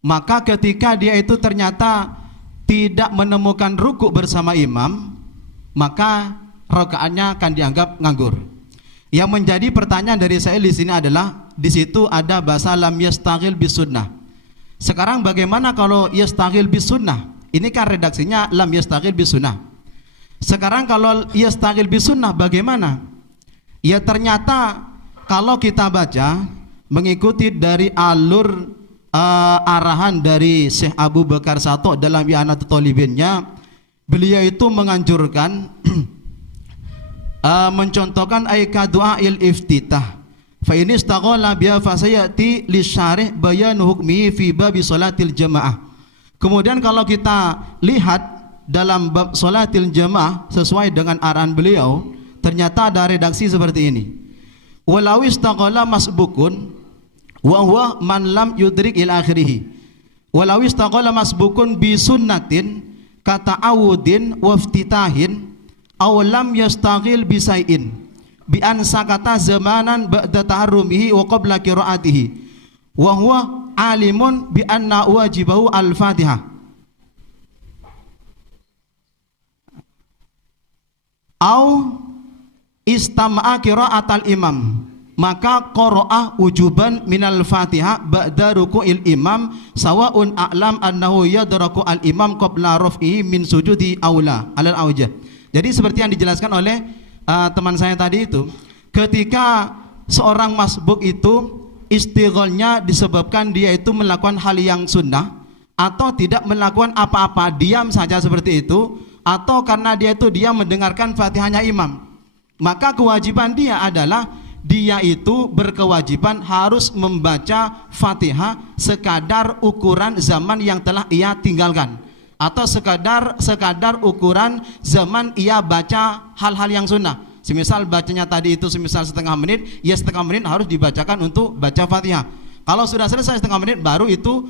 maka ketika dia itu ternyata tidak menemukan ruku bersama imam, maka rakaatnya akan dianggap nganggur. Yang menjadi pertanyaan dari saya di sini adalah di situ ada bahasa lam yastaghil bis sunnah. Sekarang bagaimana kalau yastaghil bis sunnah? Ini kan redaksinya lam yastaghil bis sunnah. Sekarang kalau yastaghil bis sunnah bagaimana? Ya ternyata kalau kita baca mengikuti dari alur arahan dari Syekh Abu Bakar Sato dalam I'anatul Talibinnya, beliau itu menganjurkan mencontohkan ayat du'ail iftitah. Fa in istaghala biha fa sayati lisyarih bayan hukmi fi bab salatil jamaah. Kemudian kalau kita lihat dalam bab salatil jamaah sesuai dengan arahan beliau, ternyata ada redaksi seperti ini. Walau istaghala masbukun wa huwa man lam yudrik ila akhirih. Walau istaghala masbukun bi sunnatin kata awudin wa iftitahin aw lam yastaghil bi say'in bi an sakata zamanan ba'da taharrumihi wa qabla qiraatihi wa huwa alimun bi anna wajibahu al-Fatihah aw istama'a qiraatal imam, maka qara'a wujuban minal Fatihah ba'da ruku'il imam sawaun a'lam annahu yadraku al imam qabla raf'ihi min sujudi aula alal aujah. Jadi seperti yang dijelaskan oleh teman saya tadi itu, ketika seorang masbuk itu istighalnya disebabkan dia itu melakukan hal yang sunnah atau tidak melakukan apa-apa, diam saja seperti itu, atau karena dia itu diam mendengarkan Fatihahnya imam, maka kewajiban dia adalah dia itu berkewajiban harus membaca Fatihah sekadar ukuran zaman yang telah ia tinggalkan, atau sekadar ukuran zaman ia baca hal-hal yang sunnah. Semisal bacanya tadi itu semisal setengah menit, ya setengah menit harus dibacakan untuk baca Fatihah. Kalau sudah selesai setengah menit baru itu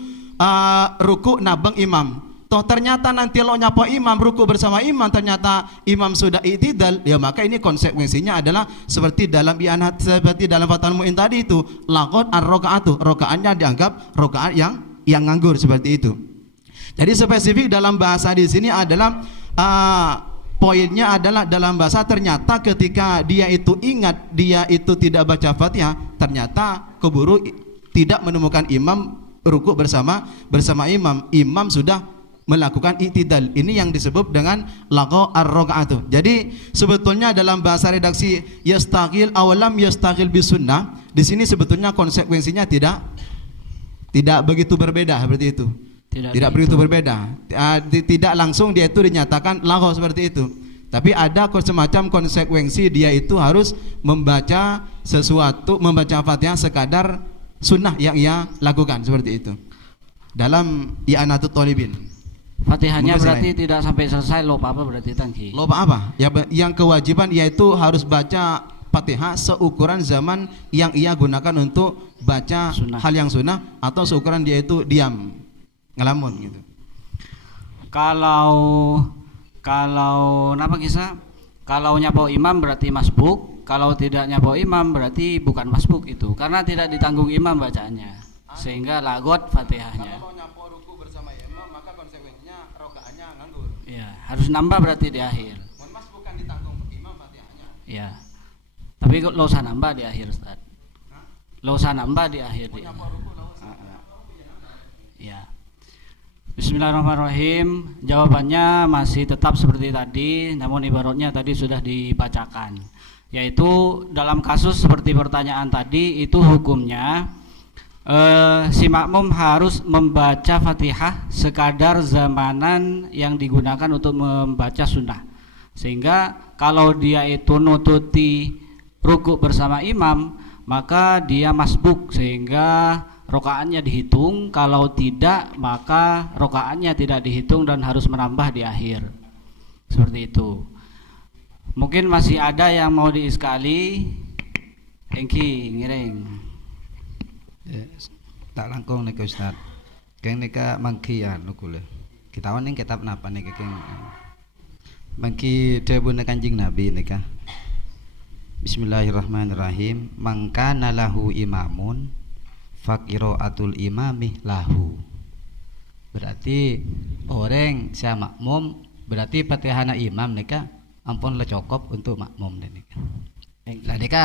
ruku nabeng imam. Toh ternyata nanti lo nyapa imam, ruku bersama imam, ternyata imam sudah i'tidal, ya maka ini konsekuensinya adalah seperti dalam i'anat, seperti dalam Fathul Mu'in tadi itu, laqad ar-rakaatu, rakaatnya dianggap rakaat yang nganggur seperti itu. Jadi spesifik dalam bahasa di sini adalah poinnya adalah dalam bahasa ternyata ketika dia itu ingat dia itu tidak baca Fatihah, ternyata keburu tidak menemukan imam ruku bersama imam, imam sudah melakukan i'tidal. Ini yang disebut dengan laqad ar-rakaatu. Jadi sebetulnya dalam bahasa redaksi yastaghil awalam yastaghil bisunnah, di sini sebetulnya konsekuensinya tidak begitu berbeda seperti itu. Tidak begitu berbeda. Tidak langsung dia itu dinyatakan lagho seperti itu. Tapi ada semacam konsekuensi dia itu harus membaca sesuatu, membaca Fatihah sekadar sunnah yang ia lakukan seperti itu. Dalam i'anatut thalibin. Fatihahnya berarti tidak sampai selesai lopa apa berarti tangki? Lopa apa? Yang kewajiban yaitu harus baca Fatihah seukuran zaman yang ia gunakan untuk baca hal yang sunnah, atau seukuran dia itu diam ngelamun gitu. Kalau napa kisah? Kalau nyapau imam berarti masbuk, kalau tidak nyapau imam berarti bukan masbuk itu, karena tidak ditanggung imam bacaannya, sehingga lagot Fatihahnya. Kalau nyapau ruku bersama imam maka konsekuensinya rokaatnya nganggur. Iya, harus nambah berarti di akhir. Mas bukan ditanggung imam Fatihahnya. Iya. Tapi lo usah nambah di akhir, Ustaz. Lo usah nambah di akhir. Iya. Bismillahirrahmanirrahim. Jawabannya masih tetap seperti tadi, namun ibaratnya tadi sudah dibacakan. Yaitu dalam kasus seperti pertanyaan tadi, itu hukumnya si makmum harus membaca Fatihah sekadar zamanan yang digunakan untuk membaca sunnah. Sehingga kalau dia itu nututi ruku bersama imam, maka dia masbuk, sehingga rokaatnya dihitung. Kalau tidak, maka rokaatnya tidak dihitung dan harus menambah di akhir. Seperti itu. Mungkin masih ada yang mau diiskali. Engki ngiring. Tak langkung nih Ustaz. Keng nika mangki ya nukule. Kita wan ning kitab napa nih keng. Mangki debun Kanjeng Nabi nika. Bismillahirrahmanirrahim. Mangkana lahu imamun faqiraatul imami lahu. Berarti orang sia makmum, berarti Fatihahna imam nika ampun le cokop untuk makmum nika. Lah nika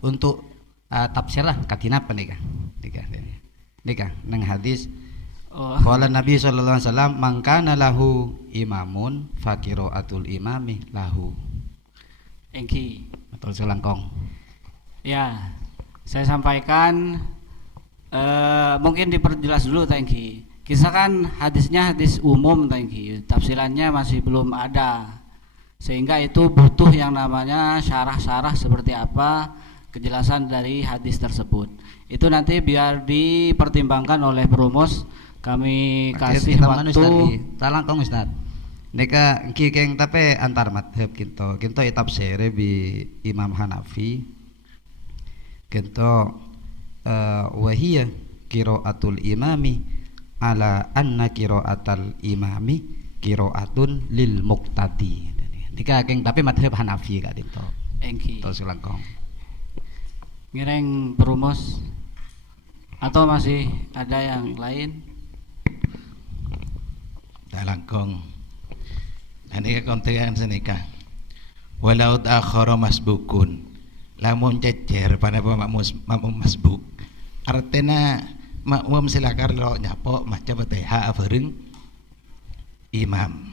untuk tafsir lah katina apa nika? Nika nang hadis qala Nabi sallallahu alaihi wasallam mangkana lahu imamun faqiraatul imami lahu. Engki betul selangkong. Ya, saya sampaikan. Mungkin diperjelas dulu Tengki. Kisahkan hadisnya hadis umum Tengki, tafsirannya masih belum ada, sehingga itu butuh yang namanya syarah-syarah seperti apa kejelasan dari hadis tersebut. Itu nanti biar dipertimbangkan oleh perumus, kami kasih waktu. Talangkong Ustaz. Neka kikeng tapi antar madhab kinto tafsir bi Imam Hanafi kinto wahiyya qiraatul imami ala anna qiraatal imami qiraatun lil muqtadi. Nika keng tapi madhab Hanafi ka dinto. Engki. To selangkong. Ngiring perumus atau masih ada yang lain? Talangkong. Nika kontekan senika. Walau ta'akhara masbukun lamun cecer pada makmum masbuk artinya makmum silakan lo nyapo maca Fatihah afereng imam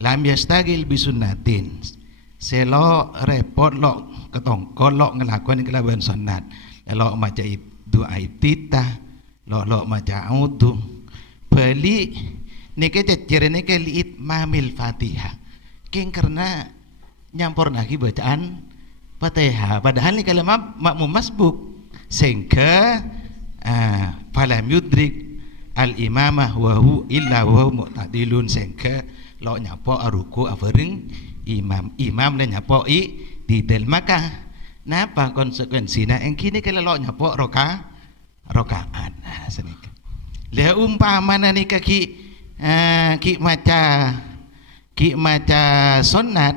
lam yastagil bisunnatin selo repot lo ketongkol lo ngelakuin kelaban sunat lo maca doa iftitah lo maca audu beli niki cecer niki liit mamil Fatihah king karena nyampur lagi bacaan Fatihah padahal ini kalau makmum masbuk sehingga falam yudrik al imamah wa hu illa wa hu mu'tadilun sehingga lo nyapo ruku afereng imam dan nyapo di del maka napa konsekuensinya yang kini kalau lo nyapo rokaat senika le umpamana nika ki maca sunat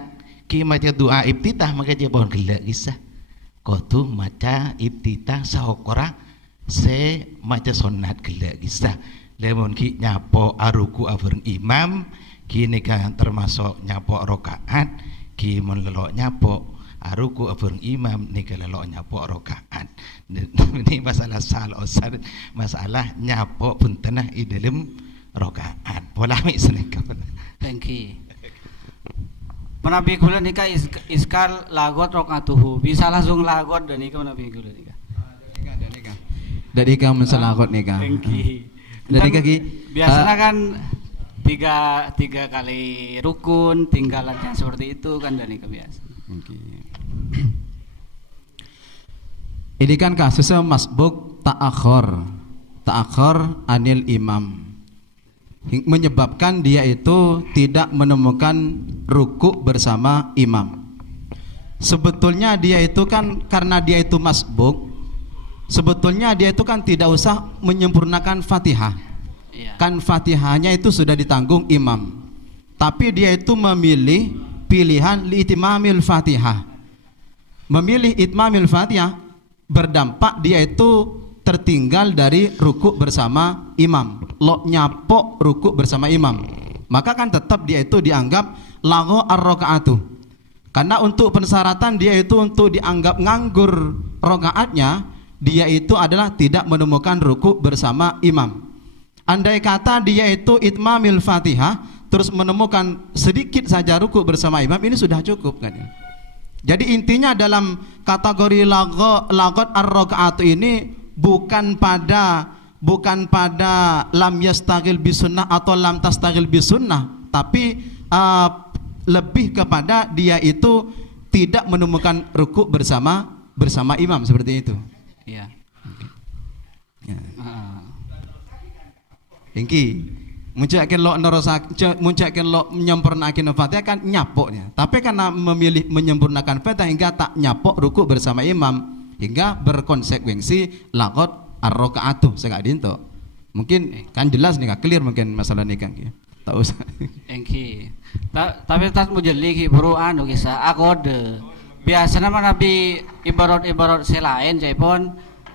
ki maca doa iftitah maka dia pohon gelak kisah kotu maca iftitah sahokora se maca sunat gelak kisah lemon ki nyapo aruku afereng imam kini kan termasuk nyapo rokaat ki mon lelo nyapo aruku afereng imam nika lelo nyapo rokaat ini masalah salosar masalah nyapo puntenah i dalam rokaat polamik senika thank you menabi kula nika iskal lagot rokatuhu bisa langsung lagot dan nika menabi kula nika dari kamu selakot nika dari kaki biasanya kan tiga kali rukun tinggalannya seperti itu kan dari kebiasa. Ini kan kasusnya masbuk ta'akhor anil imam menyebabkan dia itu tidak menemukan ruku bersama imam. Sebetulnya dia itu kan karena dia itu masbuk, sebetulnya dia itu kan tidak usah menyempurnakan Fatihah. Kan Fatihahnya itu sudah ditanggung imam. Tapi dia itu memilih pilihan liitimamil Fatihah. Memilih itmamil Fatihah berdampak dia itu tertinggal dari ruku bersama imam. Lo nyapo ruku bersama imam. Maka kan tetap dia itu dianggap lagho ar-rakaatu. Karena untuk persyaratan dia itu untuk dianggap nganggur rakaatnya, dia itu adalah tidak menemukan ruku bersama imam. Andai kata dia itu itmamil Fatihah terus menemukan sedikit saja ruku bersama imam, ini sudah cukup kan ya. Jadi intinya dalam kategori lagot ar-rakaatu ini bukan pada lam yastagil bisunnah atau lam tastagil bisunnah, tapi lebih kepada dia itu tidak menemukan ruku bersama imam seperti itu. Iya. Ya. Engki muncakin lo muncakin lo menyempurnakan Fatihah kan nyapoknya. Tapi karena memilih menyempurnakan Fatihah hingga tak nyapok ruku bersama imam hingga berkonsekuensi lagot ar-rakaatu segak dinto. Mungkin kan jelas nih clear mungkin masalah ini kan ya. Tak usah. Engki. Tapi tas mujeli ki bro anu kisah akode. Biasanya mana nabi ibarat selain jaipon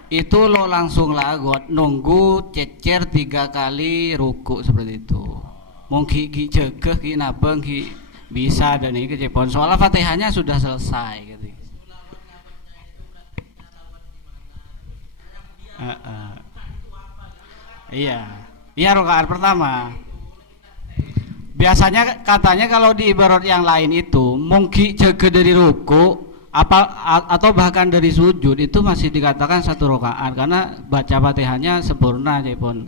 itu lo langsung lagot nunggu cecer 3 kali ruku seperti itu. Mungkin ki cegah ki nabeng ki bisa dan ini kecepon soalnya Fatihahnya sudah selesai gitu. Iya rakaat pertama. Biasanya katanya kalau di ibarat yang lain itu mungkin jaga dari ruku atau bahkan dari sujud itu masih dikatakan 1 rakaat karena baca Fatihahnya sempurna aja pun.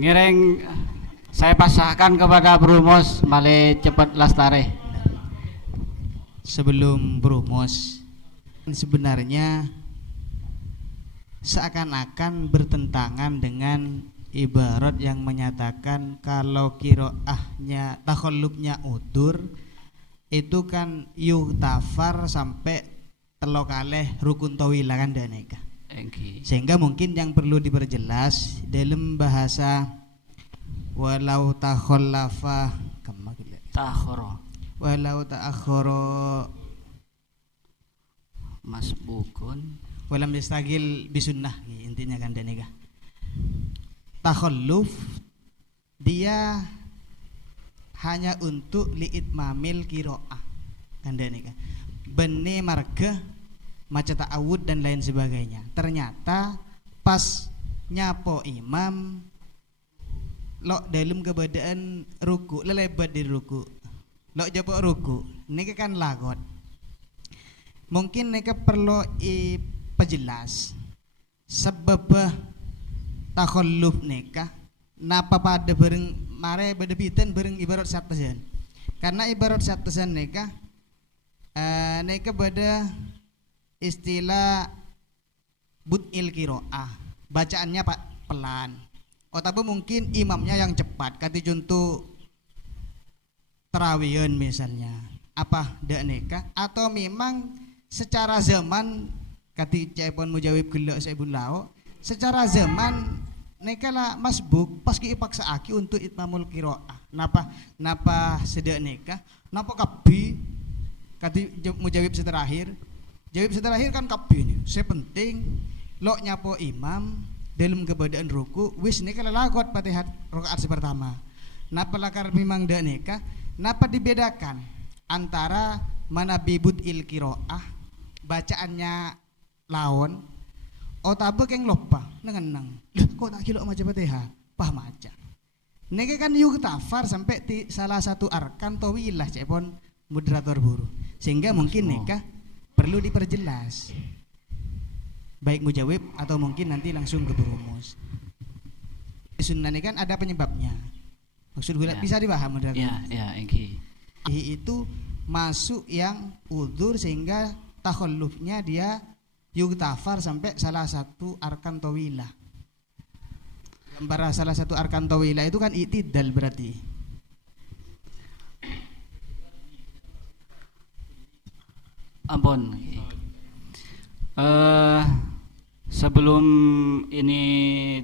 Ngereng saya pasahkan kepada Bro Mos male cepat lastare. Sebelum Bro Mos, sebenarnya seakan-akan bertentangan dengan ibarat yang menyatakan kalau kiroahnya takhallubnya udur itu kan yuhtafar sampai 3 kali rukun tawilah kan daneka. Sehingga mungkin yang perlu diperjelas dalam bahasa walau takhallafa walau ta'akhkhara masbukun walam yastagil bisunnah intinya kan daneka. Takhalluf dia hanya untuk liitmamil qiraah. Kanda nika. Bene marga maca ta'awud dan lain sebagainya. Ternyata pas nyapo imam lok dalam keberadaan ruku lelebat di ruku lok jabok ruku niki kan lagot. Mungkin niki perlu pejelas sebab takhalluf nika napa pada bareng mare beda piten bareng ibarat satasan. Karena ibarat satasan nika nika beda istilah bud'il qiraah, bacaannya pak pelan. Tapi mungkin imamnya yang cepat. Kati contoh terawihan misalnya, apa dak neka? Atau memang secara zaman kati cepon mujawib gelak sebun lao, secara zaman neka lah masbuk pas ki paksa aki untuk itmamul qiraah. Napa sedak neka? Napa kabi kati mujawib seterakhir? Jawab seterakhir kan kabi ini. Saya penting lo nyapo imam dalam keberadaan ruku wis neka lalagot Fatihah rakaat pertama. Napa lakar memang dak neka? Napa dibedakan antara mana bibut il qiraah bacaannya laon otabe keng lupa nengenang. Kok tak kilo maca Fatihah? Pah maca. Neka kan yuk tafar sampai salah satu arkan tawilah cepon moderator buru. Sehingga mungkin neka perlu diperjelas. Baik mujawib atau mungkin nanti langsung ke berumus. Sunnah ini kan ada penyebabnya. Maksud gue bisa dipaham moderator. Ya, Engki. Itu masuk yang udzur sehingga takhallufnya dia yuktafar sampai salah satu arkan tawilah. Gambar salah satu arkan tawilah itu kan i'tidal berarti. Ampun. Sebelum ini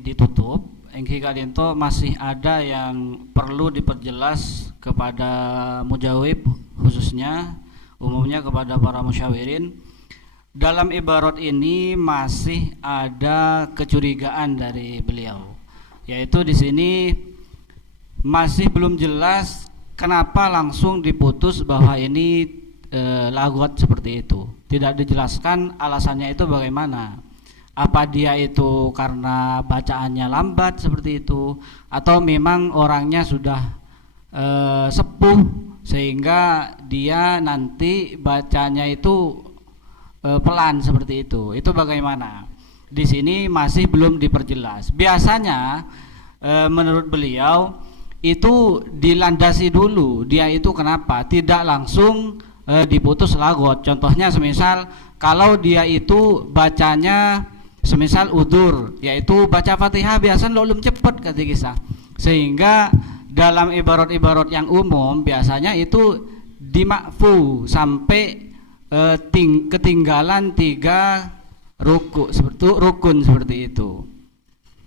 ditutup, Engki Kadinto masih ada yang perlu diperjelas kepada mujawib khususnya, umumnya kepada para musyawirin. Dalam ibarat ini masih ada kecurigaan dari beliau, yaitu di sini masih belum jelas kenapa langsung diputus bahwa ini lagot seperti itu. Tidak dijelaskan alasannya itu bagaimana. Apa dia itu karena bacaannya lambat seperti itu, atau memang orangnya sudah sepuh sehingga dia nanti bacanya itu pelan seperti itu. Itu bagaimana? Di sini masih belum diperjelas. Biasanya menurut beliau itu dilandasi dulu. Dia itu kenapa tidak langsung diputus lagot. Contohnya semisal kalau dia itu bacanya semisal udur, yaitu baca Fatihah biasa belum cepat kata kisah, sehingga dalam ibarat-ibarat yang umum biasanya itu dimakfu sampai ketinggalan 3 ruku seperti rukun seperti itu.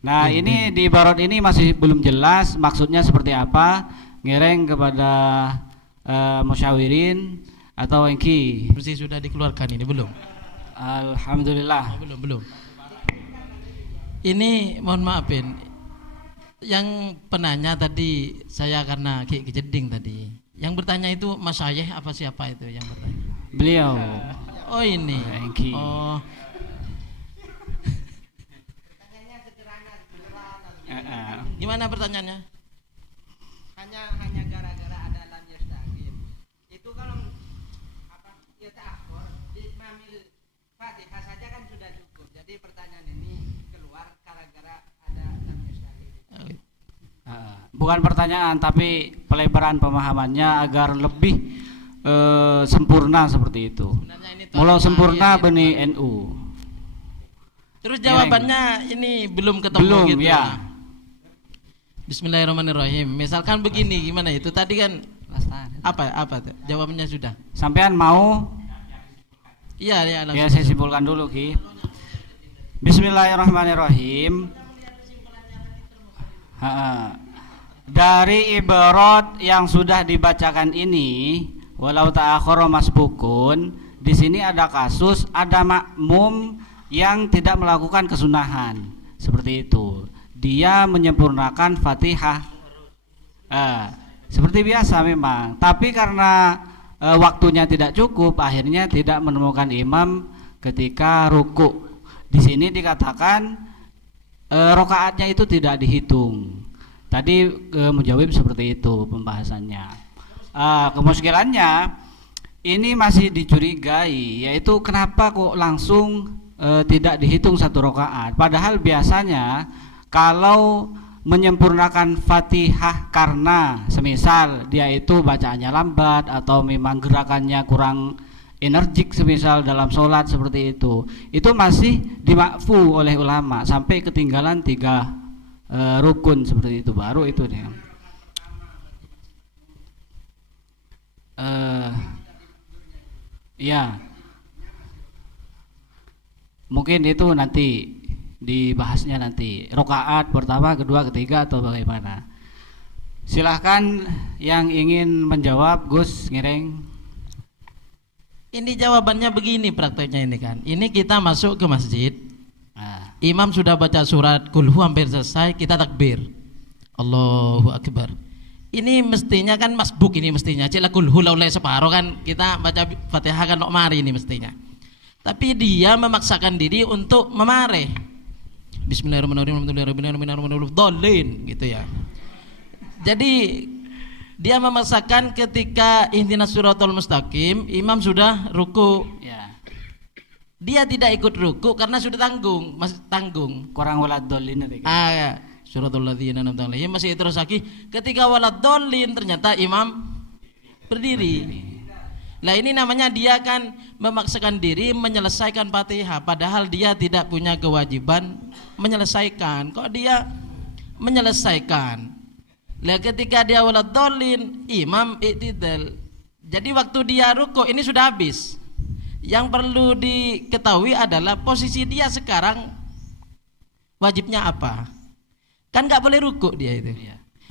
Nah ini di ibarat ini masih belum jelas maksudnya seperti apa. Ngereng kepada musyawirin atau Engki. Bersih sudah dikeluarkan ini belum? Alhamdulillah. Belum. Ini mohon maafin. Yang penanya tadi saya karena kayak kejeding tadi. Yang bertanya itu Mas Ayeh apa siapa itu yang bertanya? Beliau. Oh ini. Engki. Oh. Gimana pertanyaannya? Hanya gara-gara ada lam yastaqim. Itu kalau ya ta'akhur di mamil Fatihah saja kan sudah cukup. Jadi pertanyaan ini keluar gara-gara ada lam yastaqim. Bukan pertanyaan tapi pelebaran pemahamannya agar lebih sempurna seperti itu. Mulai sempurna beni NU. Terus jawabannya ini belum ketemu belum, gitu ya. Bismillahirrahmanirrahim. Misalkan begini gimana itu tadi kan apa jawabannya sudah. Sampean mau? Iya langsung. Ya saya simpulkan dulu Ki. Bismillahirrahmanirrahim. Dari ibarat yang sudah dibacakan ini, walau ta'akhara masbukun, di sini ada kasus ada makmum yang tidak melakukan kesunahan seperti itu. Dia menyempurnakan Fatihah seperti biasa memang, tapi karena waktunya tidak cukup, akhirnya tidak menemukan imam ketika ruku. Di sini dikatakan rokaatnya itu tidak dihitung. Tadi Mujawib seperti itu pembahasannya. Kemuskilannya ini masih dicurigai, yaitu kenapa kok langsung tidak dihitung satu rokaat. Padahal biasanya kalau menyempurnakan Fatihah karena semisal dia itu bacaannya lambat atau memang gerakannya kurang energik semisal dalam sholat seperti itu masih dimakfu oleh ulama sampai ketinggalan 3 rukun seperti itu, baru itu dia. Ya, mungkin itu nanti dibahasnya nanti, rokaat pertama, kedua, ketiga atau bagaimana. Silahkan yang ingin menjawab, Gus Ngiring. Ini jawabannya begini prakteknya ini kan. Ini kita masuk ke masjid, imam sudah baca surat kulhu hampir selesai, kita takbir, Allahu Akbar. Ini mestinya kan masbuk, ini mestinya cila kulhu laulai separuh kan, kita baca Fatihah kan mari ini mestinya. Tapi dia memaksakan diri untuk memareh. Bismillahirrahmanirrahim gitu ya. Jadi dia memaksakan ketika ihdinas siratal mustaqim, imam sudah ruku. Ya. Dia tidak ikut ruku karena sudah tanggung. Kurang waladhdallin. Ya. Suratul ladzina an'amta 'alaihim masih terus lagi. Ketika waladhdallin ternyata imam berdiri. Lah ini namanya dia kan memaksakan diri menyelesaikan Fatihah, padahal dia tidak punya kewajiban menyelesaikan. Kok dia menyelesaikan? Lah ketika dia waladhdallin, imam i'tidal. Jadi waktu dia ruku ini sudah habis. Yang perlu diketahui adalah posisi dia sekarang wajibnya apa? Kan nggak boleh ruku dia itu.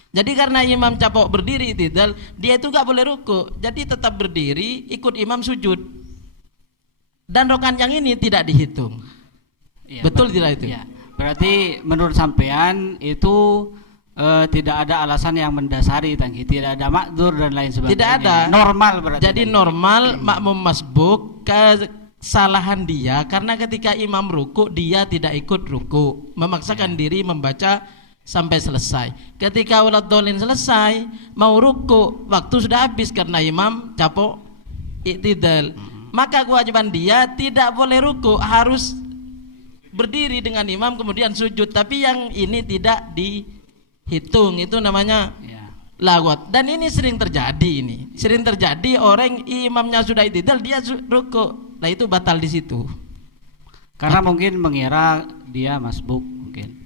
Jadi karena imam capok berdiri i'tidal, dia itu nggak boleh ruku. Jadi tetap berdiri, ikut imam sujud. Dan rokan yang ini tidak dihitung. Ya, betul tidak itu? Ya. Berarti menurut sampean itu tidak ada alasan yang mendasari, tidak ada makdur dan lain sebagainya. Tidak ada. Normal berarti. Jadi normal makmum masbuk, kesalahan dia karena ketika imam ruku dia tidak ikut ruku, memaksakan diri membaca sampai selesai. Ketika waladhdallin selesai, mau ruku, waktu sudah habis karena imam capok i'tidal. Maka kewajiban dia tidak boleh ruku, harus berdiri dengan imam kemudian sujud. Tapi yang ini tidak dihitung, itu namanya lagwat. Dan ini sering terjadi Sering terjadi orang imamnya sudah i'tidal, dia ruku. Lah itu batal di situ. Karena mungkin mengira dia masbuk mungkin.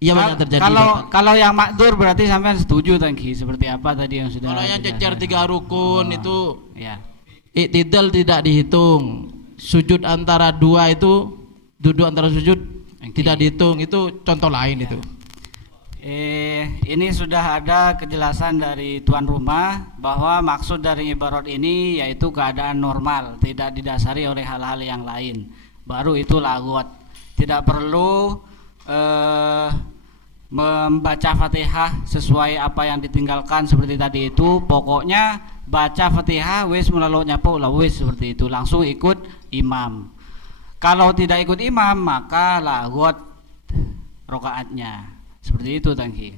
Iya banyak terjadi. Kalau yang makdur berarti sampean setuju Tangki seperti apa tadi yang sudah. Kalau yang cecer 3 rukun itu ya. I'tidal tidak dihitung. Sujud antara 2 itu, duduk antara sujud tidak dihitung. Itu contoh lain itu. Ini sudah ada kejelasan dari tuan rumah bahwa maksud dari ibarat ini yaitu keadaan normal, tidak didasari oleh hal-hal yang lain. Baru itu lagwat. Tidak perlu membaca Fatihah sesuai apa yang ditinggalkan seperti tadi itu. Pokoknya baca Fatihah wis melalui nyapo wis seperti itu, langsung ikut imam. Kalau tidak ikut imam maka lagwat rokaatnya. Seperti itu Tangki.